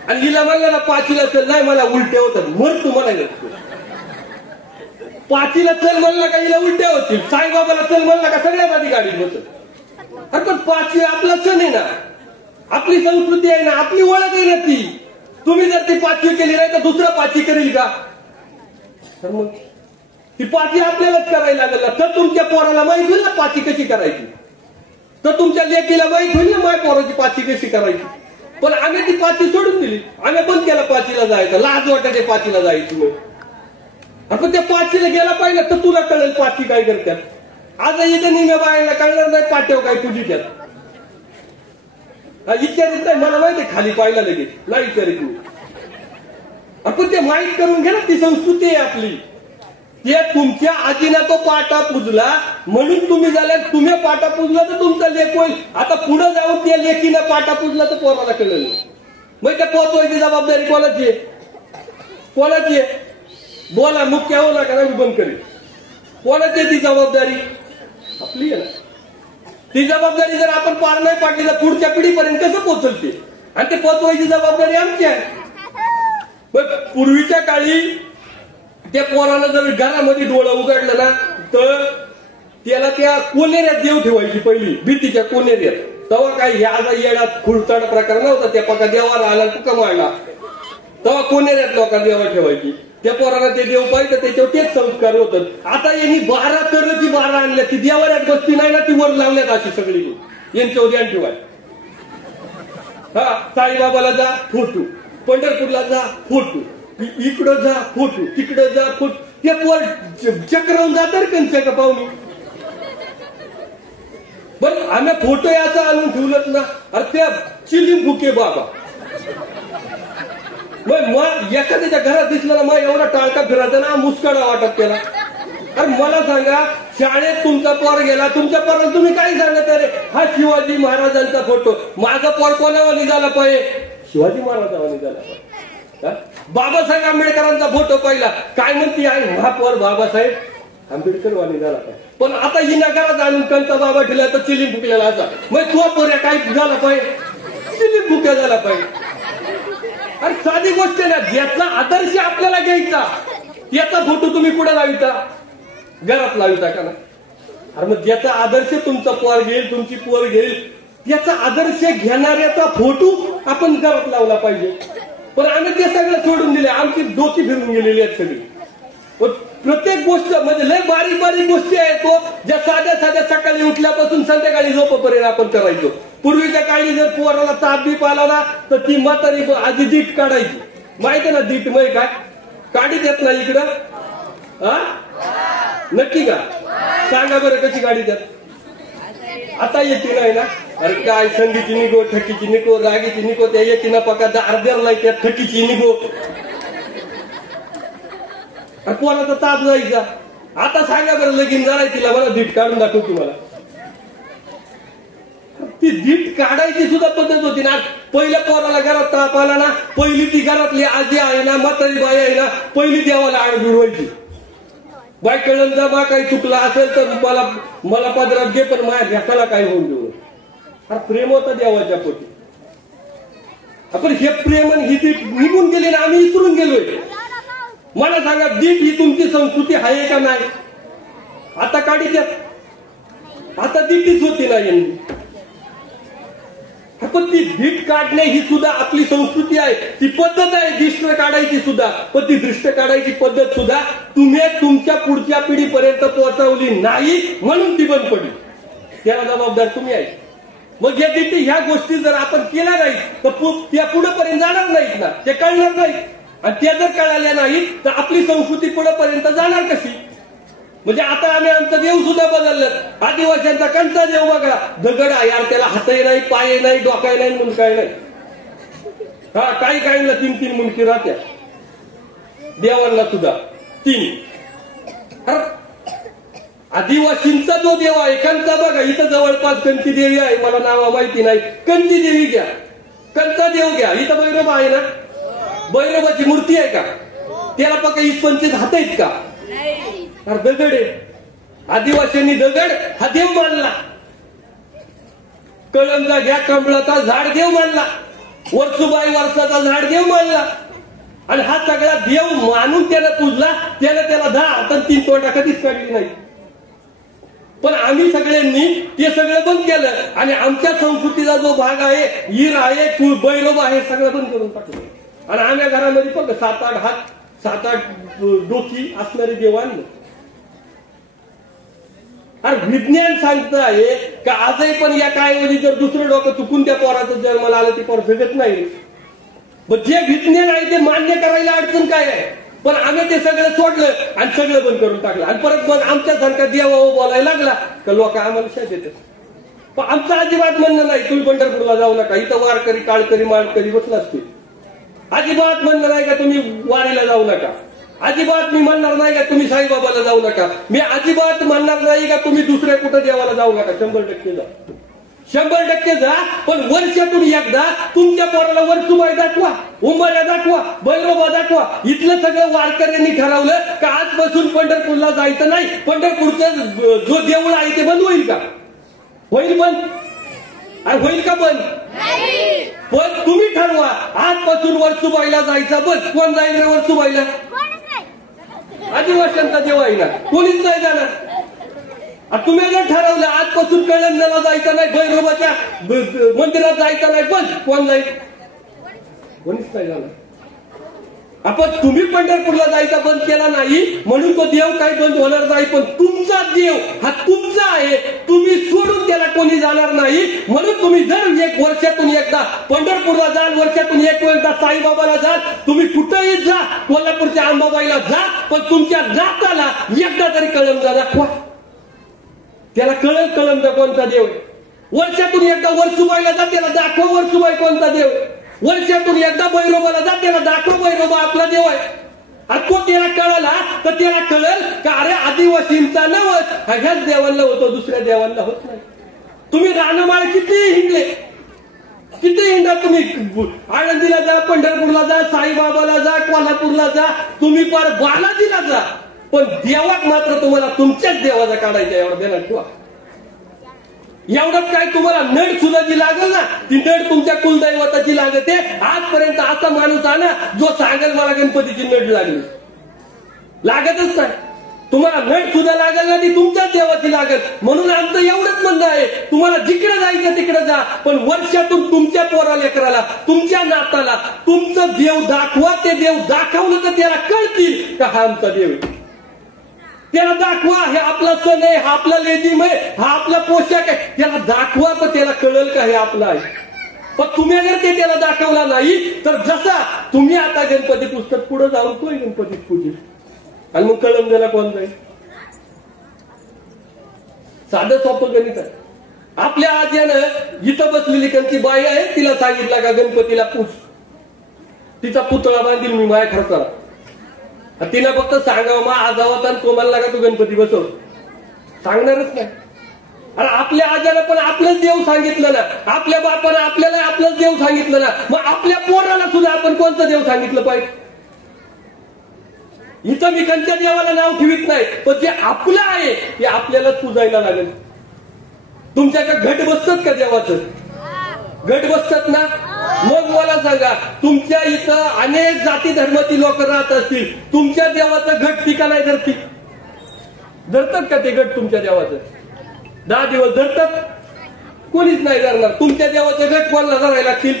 आणि हिला म्हणलं ना पाचीला चल नाही मला उलटे होतात मर तू म्हणायला पाचीला चल म्हणलं का हिला उलट्या होतील साईबाबाला चल म्हणलं का सगळ्यात आधी गाडीत बसत अरे पण पाचवी आपला सण आहे ना आपली संस्कृती आहे ना आपली ओळख आहे ना ती तुम्ही जर ती पाचवी केली नाही तर दुसरा पाचवी करेल का तर मग ती पाचवी आपल्यालाच करायला लागेल तर तुमच्या पोराला माहित होईल ना पाचवी कशी करायची तर तुमच्या लेकीला माहित होईल ना माझ्या पोराची पाचवी कशी करायची पण आम्ही ती पाचवी सोडून दिली आम्ही बंद केला पाचवीला जायचं लाज वाटायचे पाचवीला जायची आपण त्या पाचवीला गेला पाहिजे तर तुला कळेल पाचवी काय करतात आज इथं निम्या बायांना कळणार नाही पाठ्याव काय तुझी त्यात विचारित नाही मला माहिती खाली पाहिला लगेच नाही विचारित मी आपण ते माहीत करून घ्या ना ती संस्कृती आहे आपली ते तुमच्या आजीना तो पाटा पुजला म्हणून तुम्ही झाल्या तुम्ही पाटा पुजला तर तुमचा लेख होईल आता पुढे जाऊन त्या लेकीनं पाटा पुजला तर पोराला कळलं मग त्या पोचवायची जबाबदारी कोणाची आहे बोला मुख्य हो ना का मी बंद करेन कोणाची ती जबाबदारी आपली आहे ना ती जबाबदारी जर आपण पार नाही पाडली तर पुढच्या पिढीपर्यंत कसं पोहोचलते आणि ते पोचवायची जबाबदारी आमची आहे मग पूर्वीच्या काळी त्या पोराला जर घरामध्ये डोळं उघडलं ना तर त्याला त्या कोनेऱ्यात देव ठेवायची पहिली भीतीच्या कोनेऱ्यात तेव्हा काही ह्या येण्यात खुळताड प्रकार नव्हता त्या पका देवाला आला तुका मारला तेव्हा कोनेऱ्यात लोकांना देवा ठेवायची त्या पोराला ते देव पाहिजे त्याच्यावर तेच संस्कार होतात आता यांनी 12 तऱ्हेची 12 आणल्या ती देवाऱ्यात बसती नाही ना ती वर लावल्यात अशी सगळी यांच्यावर ध्यान ठेवाय हा साईबाबाला जा फोटो पंढरपूरला जा फोटो इकडं जा फोटो तिकडं जा फोटो ते पोर चक्रावून जातात कंच्या का पाहुणे बरं आम्ही फोटो याचा आणून ठेवलंच ना अरे त्या चिलिंग भुके बाबा मग एखाद्याच्या घरात दिसला ना मग एवढा टाळका फिरायचा ना मुस्काडा वाटत त्याला अरे मला सांगा शाळेत तुमचा पोर गेला तुमच्या पोराला तुम्ही काय सांगत अरे हा शिवाजी महाराजांचा फोटो माझा पोर कोणावर निघाला पाहिजे शिवाजी महाराजांवर निघाला पाहिजे बाबासाहेब आंबेडकरांचा फोटो पाहिला काय म्हणती आहे महापौर बाबासाहेब आंबेडकर वाणी झाला पाहिजे पण आता ही नगरात आणून कंचा बाबा ठेवला तर चिलीम फुकलेला असा मग तो पोऱ्या काय झाला पाहिजे चिलीम फुक्या झाला पाहिजे अरे साधी गोष्ट ना ज्याचा आदर्श आपल्याला घ्यायचा याचा फोटो तुम्ही कुठे लाविता घरात लाविता का ना अरे मग ज्याचा आदर्श तुमचा पोर घेईल तुमची पोर घेईल त्याचा आदर्श घेणाऱ्याचा फोटो आपण घरात लावला पाहिजे पण आम्ही ते सगळं सोडून दिले आमची डोकी फिरून गेलेली आहेत सगळी प्रत्येक गोष्ट म्हणजे लय बारीक बारीक गोष्टी आहेत तो ज्या साध्या साध्या सकाळी उठल्यापासून संध्याकाळी झोपेपर्यंत आपण करायचो. पूर्वीच्या काळी जर पोराला ताप बीप आला ना तर ती म्हातारी आधी दीट काढायची. माहिती ना दीट मग काय काढीत येत ना इकडं? हा नक्की का? सांगा बरं कशी काढीत येत? आता येते नाही ना? अरे काय संधीची निघो, ठकीची निघो, रागीची निघो, त्या येते ना पका अर्ध्याला त्या ठकीची निघो. कोणाचा ताप जायचा. आता सांगा बरं लगीन झालाय तिला मला दीट काढून दाखव तुम्हाला. ती दीट काढायची सुद्धा पद्धत होती ना. पहिल्या पोराला घरात ताप आला ना पहिली ती घरातली आजी आहे ना म्हातारी बाई आहे ना पहिली देवाला आड जुळवायची. बाय कळण जा बा काही चुकला असेल तर मला पदरात घे पण माझ्या घ्यासाला काय होऊन देऊ. हा प्रेम होता देवाच्या पोटी. आपण हे प्रेम आणि ही दीट निघून गेले ना आम्ही विसरून गेलोय. मला सांगा दीट ही तुमची संस्कृती आहे का नाही? आता काढीत आता दीटीच होती ना यांनी. पण ती दीट काढणे ही सुद्धा आपली संस्कृती आहे. ती पद्धत आहे दृष्ट काढायची सुद्धा. पण ती दृष्ट काढायची पद्धत सुद्धा तुम्ही तुमच्या पुढच्या पिढीपर्यंत पोहोचवली नाही म्हणून ती बंद पडली. त्याला जबाबदार तुम्ही आहे. मग या दीटी ह्या गोष्टी जर आपण केल्या नाही तर त्या पुढेपर्यंत जाणार नाहीत ना. ते कळणार नाहीत. आणि त्या जर कळाल्या नाही तर आपली संस्कृती पुढेपर्यंत जाणार कशी? म्हणजे आता आम्ही आमचं देव सुद्धा बदललं. आदिवासींचा कंचा देव बघा दगड आहे यार त्याला हातही नाही पाय नाही डोकाय नाही मुंडकाय नाही. हा काही काहींना 3-3 मुंडकी राहत्या देवांना सुद्धा 3. आदिवासींचा जो देव आहे कंचा बघा इथं जवळपास कंची देवी आहे मला नाव माहिती नाही. कंची देवी घ्या कंचा देव घ्या. इथं भैरव आहे ना भैरवाची मूर्ती आहे का? त्याला पक्का 20-25 हात आहेत का? दगड आहे. आदिवासींनी दगड हा देव मानला. कळमचा घ्या कमळाचा झाड देव मानला. वर्सुबाई वर्षाचा झाड देव मानला. आणि हा सगळा देव मानून त्याला पूजला. त्याला 10 हात 3 तोंडा कधीच काढली नाही. पण आम्ही सगळ्यांनी ते सगळं बंद केलं आणि आमच्या संस्कृतीचा जो भाग आहे ईर आहे बैरव आहे सगळं बंद करून टाकलं. आणि आम्ही घरामध्ये फक्त 7-8 हात 7-8 डोकी असणारे देव आणले. आणि विज्ञान सांगत आहे का आजही पण या काळामध्ये जर दुसरं डोकं चुकून त्या पोराचं जन्माला आलं ते पोर जगत नाही. मग जे विज्ञान आहे ते मान्य करायला अडचण काय आहे? पण आम्ही ते सगळं सोडलं आणि सगळं बंद करून टाकलं. आणि परत मग आमच्यासारखा देवा बोलायला लागला का लोक आम्हाला शाद देतात. पण आमचं अजिबात म्हणणं नाही तुम्ही पंढरपूरला जाऊ नका. इथं वारकरी काळकरी माळकरी बसला असतील. अजिबात म्हणणं नाही का तुम्ही वारीला जाऊ नका. अजिबात मी म्हणणार नाही का तुम्ही साईबाबाला जाऊ नका. मी अजिबात म्हणणार नाही का तुम्ही दुसऱ्या कुठं देवाला जाऊ नका. 100% जा 100% जा. पण वर्षातून एकदा तुमच्या पोराला वर्सुबाई दाखवा उंबऱ्या दाखवा भैरोबा दाखवा. इथलं सगळं वारकऱ्यांनी ठरवलं का आजपासून पंढरपूरला जायचं नाही. पंढरपूरचं जो देऊळ आहे ते बंद होईल का? होईल बंद? होईल का बंद? पण तुम्ही ठरवा आजपासून वर्सुबाईला जायचा बंद. कोण जाईल रे वर्सुबाईला? आदिवासींचा देव आहे ना कोणीच नाही जाणार. तुम्ही जर ठरवलं आजपासून कळंजाला जायचं नाही भैरवाच्या मंदिरात जायचं नाही बंद. कोण जाईल? कोणीच नाही जाणार. आपण तुम्ही पंढरपूरला जायचा बंद केला नाही म्हणून तो देव काही बंद होणार नाही. पण तुमचा देव हा तुमचा आहे. तुम्ही सोडून त्याला कोणी जाणार नाही. म्हणून तुम्ही जर एक वर्षातून एकदा पंढरपूरला जाल वर्षातून एक वेळदा साईबाबाला जाल तुम्ही कुठेही जा कोल्हापूरच्या अंबाबाईला जा. पण तुमच्या नाताला एकदा तरी कळमजा दाखवा. त्याला कळल कळमजा कोणता देव आहे. वर्षातून एकदा वर्सुबाईला जा त्याला दाखवा वर्सुबाई कोणता देव आहे. वर्षातून एकदा भैरोबाला जा त्याला दाखव भैरोबा आपला देव आहे. आणि तो त्याला कळला तर त्याला कळेल का अरे आदिवासींचा नवस हा ह्याच देवांना होतो दुसऱ्या देवांना होत नाही. तुम्ही रानमाळ किती हिंडले किती हिंडा तुम्ही आळंदीला जा पंढरपूरला जा साईबाबाला जा कोल्हापूरला जा तुम्ही पार बालाजीला जा. पण देवात मात्र तुम्हाला तुमच्याच देवाचा काढायचा एवढा देणार ठेवा. एवढंच काय तुम्हाला नट सुद्धा जी लागल ना ती नट तुमच्या कुलदैवताची लागते. आजपर्यंत असा माणूस आला जो सांगेल मला गणपतीची नट लागली लागतच नाही. तुम्हाला नट सुद्धा लागेल ना ती तुमच्याच देवाची लागेल. म्हणून आमचं एवढंच म्हणणं आहे तुम्हाला जिकडे जायचं तिकडे जा. पण वर्षातून तुमच्या पोरा लेकराला तुमच्या नाताला तुमचं देव दाखवा. ते देव दाखवलं तर त्याला कळतील का हा आमचा देव. त्याला दाखवा हे आपला सण आहे, हा आपला लेझिम आहे, हा आपला पोशाख आहे, त्याला दाखवा तर त्याला कळेल का हे आपलं आहे. पण तुम्ही जर ते त्याला दाखवला नाही तर जसा तुम्ही आता गणपती पुस्तक पुढे जाऊन तोही गणपती पूजेल आणि मग कळम द्यायला कोण जाईल. साधं सोपं गणित आहे. आपल्या आज्यानं इथं बसलेली कोणती बाई आहे तिला सांगितलं का गणपतीला पूज, तिचा पुतळा बांधील मी माझ्या खर्चाला. तिनं फक्त सांगावं मा आजावत आणि तो म्हणला का तू गणपती बसव, सांगणारच नाही. अरे आपल्या आज्यानं पण आपलंच देव सांगितलं ना, आपल्या बापानं आपल्याला आपलंच देव सांगितलं ना, मग आपल्या पोराला सुद्धा आपण कोणतं देव सांगितलं पाहिजे. इथं मी कोणत्या देवाला नाव ठेवीत नाही, पण जे आपलं आहे ते आपल्यालाच पूजायला लागेल. तुमच्याकडे घट बसतात का देवाचं? घट बसतात ना. मग मला सांगा, तुमच्या इथं अनेक जाती धर्माची लोक राहत असतील, तुमच्या देवाचं घट ती का नाही धरती? धरतात का ते घट तुमच्या देवाचं? 10 दिवस धरतात? कोणीच नाही धरणार. तुमच्या देवाचं घट कोणाला धरायला लागतील?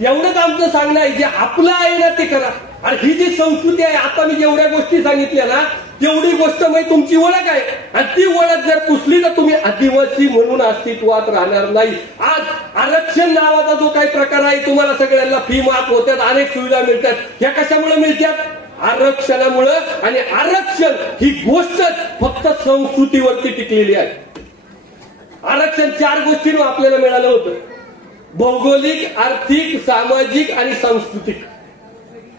एवढंच आमचं सांगणं आहे, जे आपलं आहे ना ते करा. आणि ही जी संस्कृती आहे, आता मी जेवढ्या गोष्टी सांगितल्या ना तेवढी गोष्ट म्हणजे तुमची ओळख आहे. आणि ती ओळख जर पुसली तर तुम्ही आदिवासी म्हणून अस्तित्वात राहणार नाही. आज आरक्षण नावाचा जो काही प्रकार आहे, तुम्हाला सगळ्यांना फी माफ होत्यात, अनेक सुविधा मिळतात. ह्या कशामुळे मिळतात? आरक्षणामुळे. आणि आरक्षण ही गोष्ट फक्त संस्कृतीवरती टिकलेली आहे. आरक्षण 4 गोष्टींवर आपल्याला मिळालं होतं: भौगोलिक, आर्थिक, सामाजिक आणि सांस्कृतिक.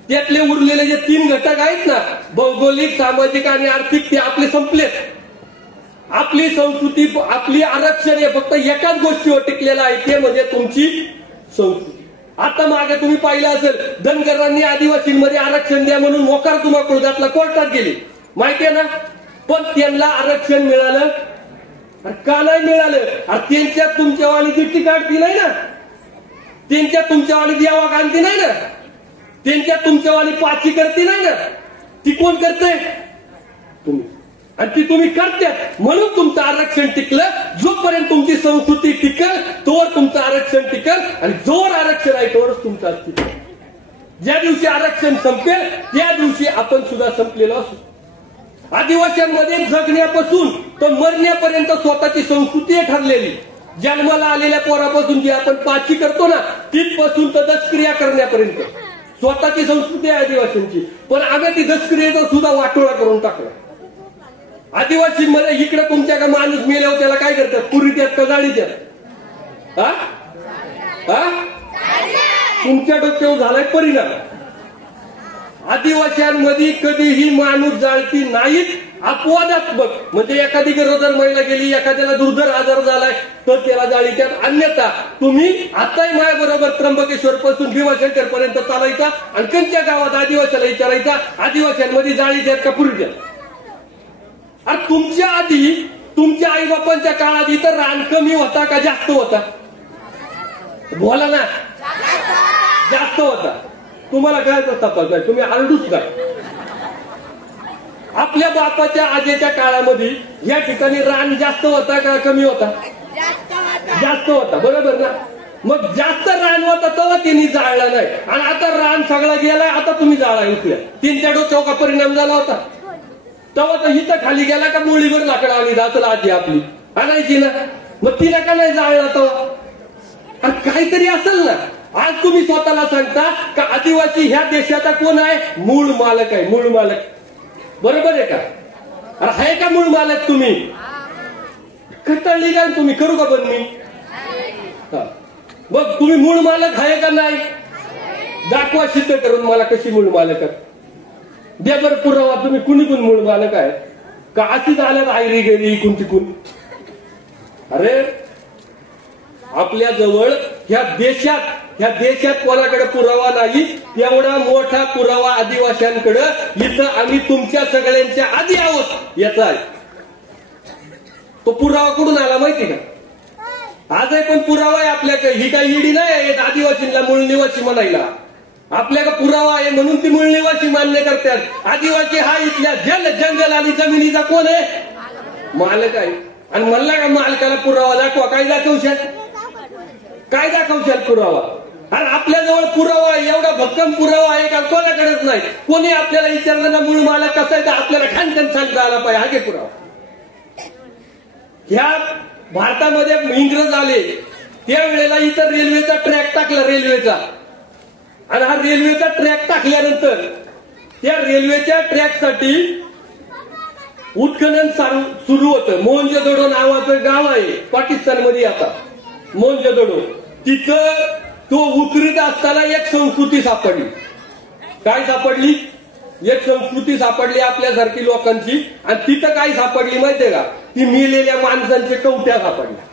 त्यातले उरलेले जे 3 घटक आहेत ना, भौगोलिक, सामाजिक आणि आर्थिक, ते आपले संपलेत. आपली संस्कृती, आपली आरक्षण हे फक्त एकाच गोष्टीवर टिकलेलं आहे, ते म्हणजे तुमची संस्कृती. आता मागे तुम्ही पाहिलं असेल, धनगरांनी आदिवासींमध्ये आरक्षण द्या म्हणून मोकार धुमाकूळ घातला, कोर्टात गेली, माहितीये ना. पण त्यांना आरक्षण मिळालं का नाही मिळालं? त्यांच्यात तुमच्यावाली चिठ्ठी काढती नाही ना, त्यांच्यात तुमच्यावाली देवा घालती नाही ना, त्यांच्यात तुमच्यावाली पाची करते नाही ना. ती कोण करते? तुम्ही. आणि ती तुम्ही करतात म्हणून तुमचं आरक्षण टिकलं. जोपर्यंत तुमची संस्कृती टिकल तोवर तुमचं आरक्षण टिकल, आणि जोवर आरक्षण आहे तोवरच तुमचं अस्तित्व. ज्या दिवशी आरक्षण संपेल त्या दिवशी आपण सुद्धा संपलेलो असू. आदिवासींमध्ये जगण्यापासून तर मरण्यापर्यंत स्वतःची संस्कृती आहे ठरलेली. जन्माला आलेल्या पोरापासून जी आपण पाची करतो ना, तिथपासून तर दशक्रिया करण्यापर्यंत स्वतःची संस्कृती आहे आदिवासींची. पण आम्ही ती दशक्रियेचा सुद्धा वाटोळा करून टाकला. आदिवासींमध्ये इकडे तुमच्या का माणूस मेल्यावर त्याला काय करतात? पुरी त्यात का जाळी त्यात? तुमच्या डोक्यावर झालाय परिणाम. आदिवासींमध्ये कधीही माणूस जाळती नाहीत. अपवादात्मक म्हणजे एखादी गरोदर महिला गेली, एखाद्याला दुर्धर आजार झालाय तर त्याला जाळी त्यात. अन्यथा तुम्ही आताही माझ्या बरोबर त्र्यंबकेश्वर पासून भीमाशंकर पर्यंत चालायचा आणि कोणत्या गावात आदिवासीला विचारायचा, आदिवासींमध्ये जाळी त्यात का पुरी त्यात? अरे तुमच्या आधी, तुमच्या आई बापांच्या काळात इथं रान कमी होता का जास्त होता? बोला ना. जास्त होता. तुम्हाला काय तपास नाही, तुम्ही आरडूच काय. आपल्या बापाच्या आजीच्या काळामध्ये या ठिकाणी रान जास्त होता का कमी होता? जास्त होता, बरोबर ना. मग जास्त रान होता तेव्हा त्यांनी जाळला नाही, आणि आता रान सगळा गेलाय, आता तुम्ही जाळा उठल्या. 3-4 डोक्यावर का परिणाम झाला होता? तेव्हा तर इथं खाली गेला का मुळीवर लाकडं आली दाचला आजी आपली आणायची ना, मग तिला का नाही जाळला तेव्हा? काहीतरी असेल ना. आज तुम्ही स्वतःला सांगता का आदिवासी ह्या देशाचा कोण आहे? मूळ मालक आहे. मूळ मालक, बरोबर आहे का? अरे आहे का मूळ मालक? तुम्ही कटाळली का तुम्ही? करू का बंद मी? बघ तुम्ही मूळ मालक आहे का नाही? दाखवा सिद्ध करून मला कशी मूळ मालक आहे. द्या बरं पुरावा, तुम्ही कुणी कोण मूळ मालक आहे का? अशीच आल्यात आयरी गेली इकून तिकून. अरे आपल्या जवळ ह्या देशात कोणाकडे पुरावा नाही. एवढा मोठा पुरावा आदिवासींकडे, इथं आम्ही तुमच्या सगळ्यांच्या आधी आहोत याचा आहे. तो पुरावा कुठून आला माहिती का? आज आहे पण पुरावा आहे आपल्याकडे. ही काही ईडी नाही आहे आदिवासींना मूळ निवासी म्हणायला. आपल्याकडे पुरावा आहे म्हणून ती मूळ निवासी मान्य करतात. आदिवासी हा इथल्या जंगल आणि जमिनीचा कोण आहे? मालक आहे. आणि म्हणला का मालकाला पुरावा दाखवा, काय दाखवशाल? काय दाखवशाल पुरावा? आणि आपल्याजवळ पुरावा एवढा भक्कम पुरावा आहे का कोणाकडेच नाही. कोणी आपल्याला विचारलं ना मूळ मालक कसा आहे तर आपल्याला ठाणठण सांगता आला पाहिजे, हा घे पुरावा. ह्या भारतामध्ये इंग्रज आले त्यावेळेला इथं रेल्वेचा ट्रॅक टाकला रेल्वेचा, आणि हा रेल्वेचा ट्रॅक टाकल्यानंतर त्या रेल्वेच्या ट्रॅकसाठी उत्खनन सुरू होतं. मोहनजोदडो नावाचं गाव आहे पाकिस्तानमध्ये, आता मोहनजोदडो. तिथं तो उतरीत असताना एक संस्कृती सापडली. काय सापडली? एक संस्कृती सापडली आपल्यासारखी लोकांची. आणि तिथं काय सापडली माहितीये का? ती मेलेल्या माणसांच्या कवट्या सापडल्या.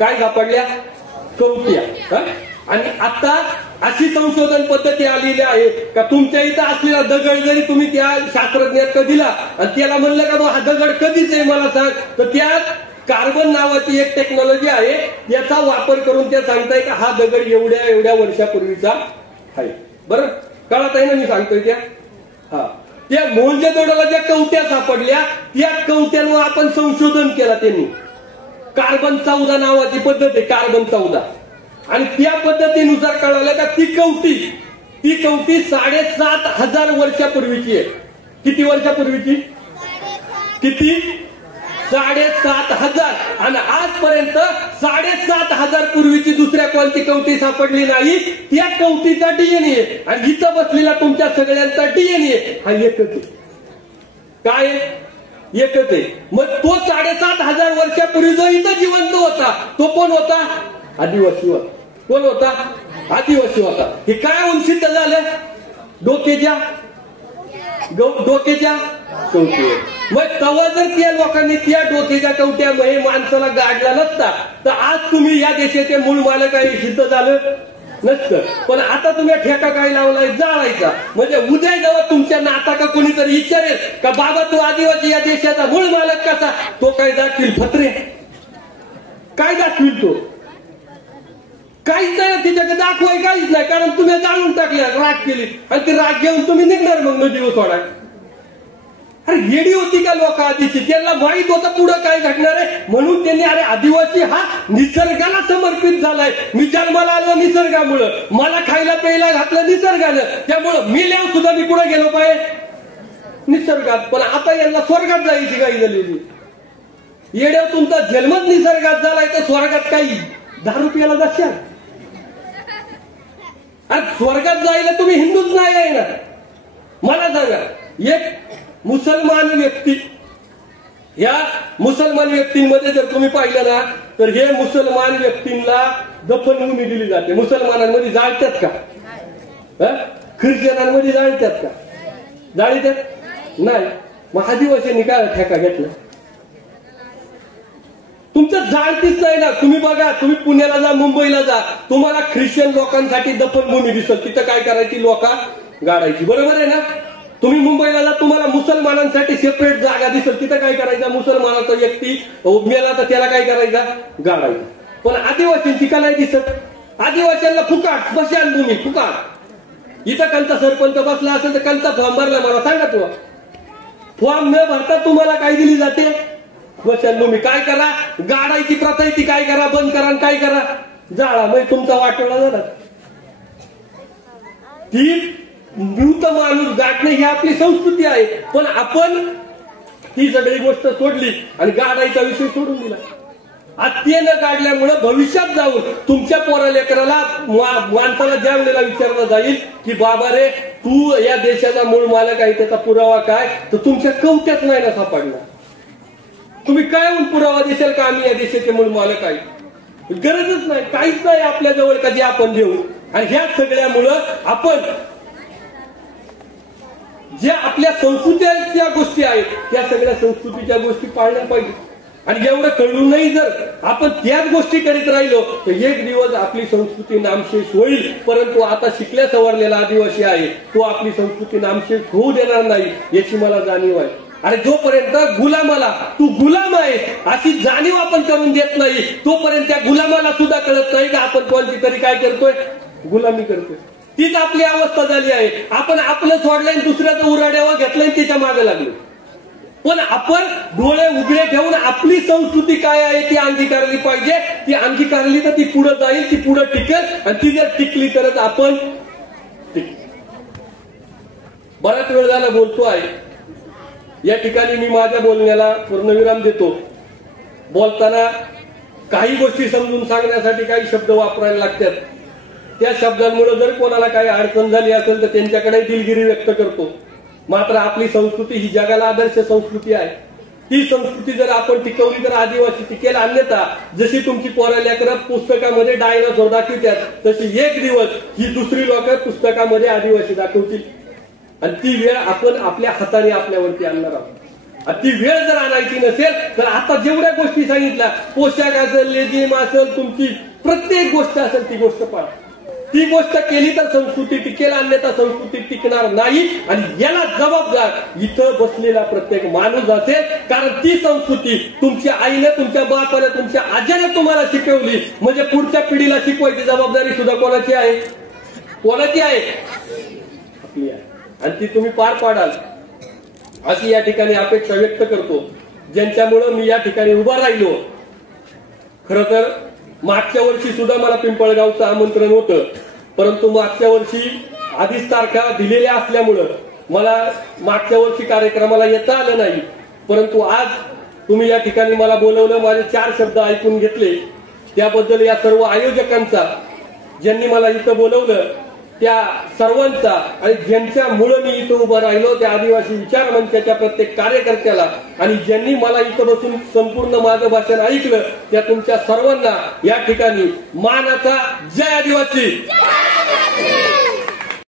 काय सापडल्या? कवट्या. आणि आता अशी संशोधन पद्धती आलेली आहे का तुमच्या इथं असलेला दगड जरी तुम्ही त्या शास्त्रज्ञात दिला आणि त्याला म्हणलं का हा दगड कधीच आहे मला सांग, तर त्यात कार्बन नावाची एक टेक्नॉलॉजी आहे, याचा वापर करून ते सांगताय का हा दगड एवढ्या एवढ्या वर्षापूर्वीचा आहे. बरं कळत आहे ना मी सांगतोय त्या? हा, त्या मोहनजोदडोला ज्या कवट्या सापडल्या त्या कवट्यांवर आपण संशोधन केलं. त्यांनी कार्बन 14 नावाची पद्धत आहे, कार्बन 14. आणि त्या पद्धतीनुसार कळालं का ती कवटी 7,500 वर्षापूर्वीची आहे. किती वर्षापूर्वीची? किती? 7,500. आणि आजपर्यंत 7,500 पूर्वीची दुसऱ्या कोणती कवटी सापडली नाही. त्या कवटीचा डीएनए आणि इथं बसलेला तुमच्या सगळ्यांचा डीएनए हा एकच आहे. काय? एकच आहे. मग तो 7,500 वर्षापूर्वी जो इथं जिवंत होता तो कोण होता? आदिवासी होता. कोण होता? आदिवासी होता. हे काय होऊन सिद्ध झालं? डोक्याच्या कवटी. मग तेव्हा जर त्या लोकांनी त्या डोक्याच्या कवट्यामुळे माणसाला गाडला नसता तर आज तुम्ही या देशाचे मूळ मालक आहे सिद्ध झालं नसतं. पण आता तुम्ही ठेका काय लावलाय? जाळायचा. म्हणजे उद्या जेव्हा तुमच्या नाता का कोणीतरी विचारेल का बाबा तो आदिवासी या देशाचा मूळ मालक कसा, तो काय दाखवील? फत्रे. काय दाखवील तो? काहीच नाही. तिच्याकडे दाखवाय काहीच नाही, कारण तुम्ही जाळून टाकल्या, राग केली आणि ती राग घेऊन तुम्ही निघणार मग नदीवर सोडा. अरे येडी होती का लोक आधीची? त्यांना माहित होतं पुढं काय घडणार आहे, म्हणून त्यांनी अरे आदिवासी हा निसर्गाला समर्पित झालाय. मी जन्माला आलो निसर्गामुळं, मला खायला प्यायला घातलं निसर्गानं, त्यामुळं मी सुद्धा मी कुठं गेलो पाहिजे? निसर्गात. पण आता यांना स्वर्गात जायची काही झालेली. येड्या तुमचा जन्मच निसर्गात झालाय तर स्वर्गात काही 10 रुपयाला जाशाल? स्वर्गात जायला तुम्ही हिंदूच नाही आहे ना. मला सांगा, एक मुसलमान व्यक्ती, या मुसलमान व्यक्तींमध्ये जर तुम्ही पाहिलं ना तर हे मुसलमान व्यक्तींना दफनभूमी दिली जाते. मुसलमानांमध्ये जाळतात का? ख्रिश्चनांमध्ये जाळतात का? जाळीतात नाही. मग आदिवासींनी काय ठेका घेतला? तुमचं जाळतीच नाही ना. तुम्ही बघा, तुम्ही पुण्याला जा, मुंबईला जा, तुम्हाला ख्रिश्चन लोकांसाठी दफनभूमी दिसत. तिथं काय करायची? लोक गाडायची. बरोबर आहे ना? तुम्ही मुंबईला जा, तुम्हाला मुसलमानांसाठी सेपरेट जागा दिसेल. तिथं काय करायचा? मुसलमानाचा व्यक्ती मेला तर त्याला काय करायचा? गाडायचा. पण आदिवासींची का नाही दिसत? आदिवासींना फुकाट स्मशानभूमी, फुकाट. इथं कंचा सरपंच बसला असेल तर कंचा फॉर्म भरला, मला सांगा तू. फॉर्म न भरता तुम्हाला काय दिली जाते? स्मशानभूमी. काय करा? गाडायची प्रथा ती काय करा? बंद करा. काय करा? जाळा. म्हणजे तुमचा वाटोळा झाला. ती मृत माणूस गाठणे ही आपली संस्कृती आहे. पण आपण ही सगळी गोष्ट सोडली आणि गाडायचा विषय सोडून दिला. ते न काढल्यामुळे भविष्यात जाऊन तुमच्या पोरा लेकराला माणसाला ज्या वेळेला विचारलं जाईल की बाबा रे तू या देशाचा मूळ मालक आहे, त्याचा पुरावा काय, तर तुमच्या कवट्यात नाही ना सापडणार. तुम्ही काय म्हणून पुरावा देशाल का आम्ही या देशाचे मूळ मालक आहे? गरजच नाही. काहीच नाही आपल्या जवळ कधी आपण देऊ. आणि ह्या सगळ्यामुळं आपण ज्या आपल्या संस्कृतीच्या गोष्टी आहेत त्या सगळ्या संस्कृतीच्या गोष्टी पाळल्या पाहिजे. आणि एवढं कळूनही जर आपण त्याच गोष्टी करीत राहिलो तर एक दिवस आपली संस्कृती नामशेष होईल. परंतु आता शिकल्या सवरलेला आदिवासी आहे तो आपली संस्कृती नामशेष होऊ देणार नाही याची मला जाणीव आहे. आणि जोपर्यंत गुलामाला तू गुलाम आहे अशी जाणीव आपण करून देत नाही तोपर्यंत त्या गुलामाला सुद्धा कळत नाही की आपण कोणती तरी काय करतोय? गुलामी करतोय. तीच आपली अवस्था झाली आहे. आपण आपलं सोडलंय दुसऱ्याचं उराड्यावर घेतलंय तिच्या मागे लागलो. पण आपण डोळे उघडे ठेवून आपली संस्कृती काय आहे ती अंगीकारली पाहिजे. ती अंगीकारली तर ती पुढे जाईल, ती पुढे टिकेल, आणि ती जर टिकली तरच आपण बराच वेळ झाला बोलतो आहे. या ठिकाणी मी माझ्या बोलण्याला पूर्णविराम देतो. बोलताना काही गोष्टी समजून सांगण्यासाठी काही शब्द वापरायला लागतात. त्या शब्दांमुळे जर कोणाला काही अडचण झाली असेल तर त्यांच्याकडे दिलगिरी व्यक्त करतो. मात्र आपली संस्कृती ही जगाला आदर्श संस्कृती आहे. ती संस्कृती जर आपण टिकवली तर आदिवासी टिकेल. अन्यथा जशी तुमची पोरा लेकरं पुस्तकामध्ये डायनासोर दाखवतात, तशी एक दिवस ही दुसरी लोक पुस्तकामध्ये आदिवासी दाखवतील, आणि ती वेळ आपण आपल्या हाताने आपल्यावरती आणणार आहोत. ती वेळ जर आणायची नसेल तर आता जेवढ्या गोष्टी सांगितल्या, पोशाख असेल, लेझिम असेल, तुमची प्रत्येक गोष्ट असेल, ती गोष्ट पाळा. ती गोष्ट केली तर संस्कृती टिकेल, अन्यथा संस्कृती टिकणार नाही. आणि याला जबाबदार इथं बसलेला प्रत्येक माणूस असेल. कारण ती संस्कृती तुमच्या आईने, तुमच्या बापाने, तुमच्या आज्याने तुम्हाला शिकवली, म्हणजे पुढच्या पिढीला शिकवायची जबाबदारी सुद्धा कोणाची आहे? कोणाची आहे? आपली आहे. आणि ती तुम्ही पार पाडाल अशी या ठिकाणी अपेक्षा व्यक्त करतो, ज्यांच्यामुळं मी या ठिकाणी उभा राहिलो. खरं तर मागच्या वर्षी सुद्धा मला पिंपळगावचं आमंत्रण होतं, परंतु मागच्या वर्षी आधीच तारखा दिलेल्या असल्यामुळं मला मागच्या वर्षी कार्यक्रमाला येता आलं नाही. परंतु आज तुम्ही या ठिकाणी मला बोलवलं, माझे 4 शब्द ऐकून घेतले, त्याबद्दल या सर्व आयोजकांचा, ज्यांनी मला इथं बोलवलं त्या सर्वांचा, आणि ज्यांच्यामुळे मी इथं उभं राहिलो त्या आदिवासी विचार मंचाच्या प्रत्येक कार्यकर्त्याला, आणि ज्यांनी मला इथं बसून संपूर्ण माझं भाषण ऐकलं त्या तुमच्या सर्वांना या ठिकाणी मानाचा जय आदिवासी.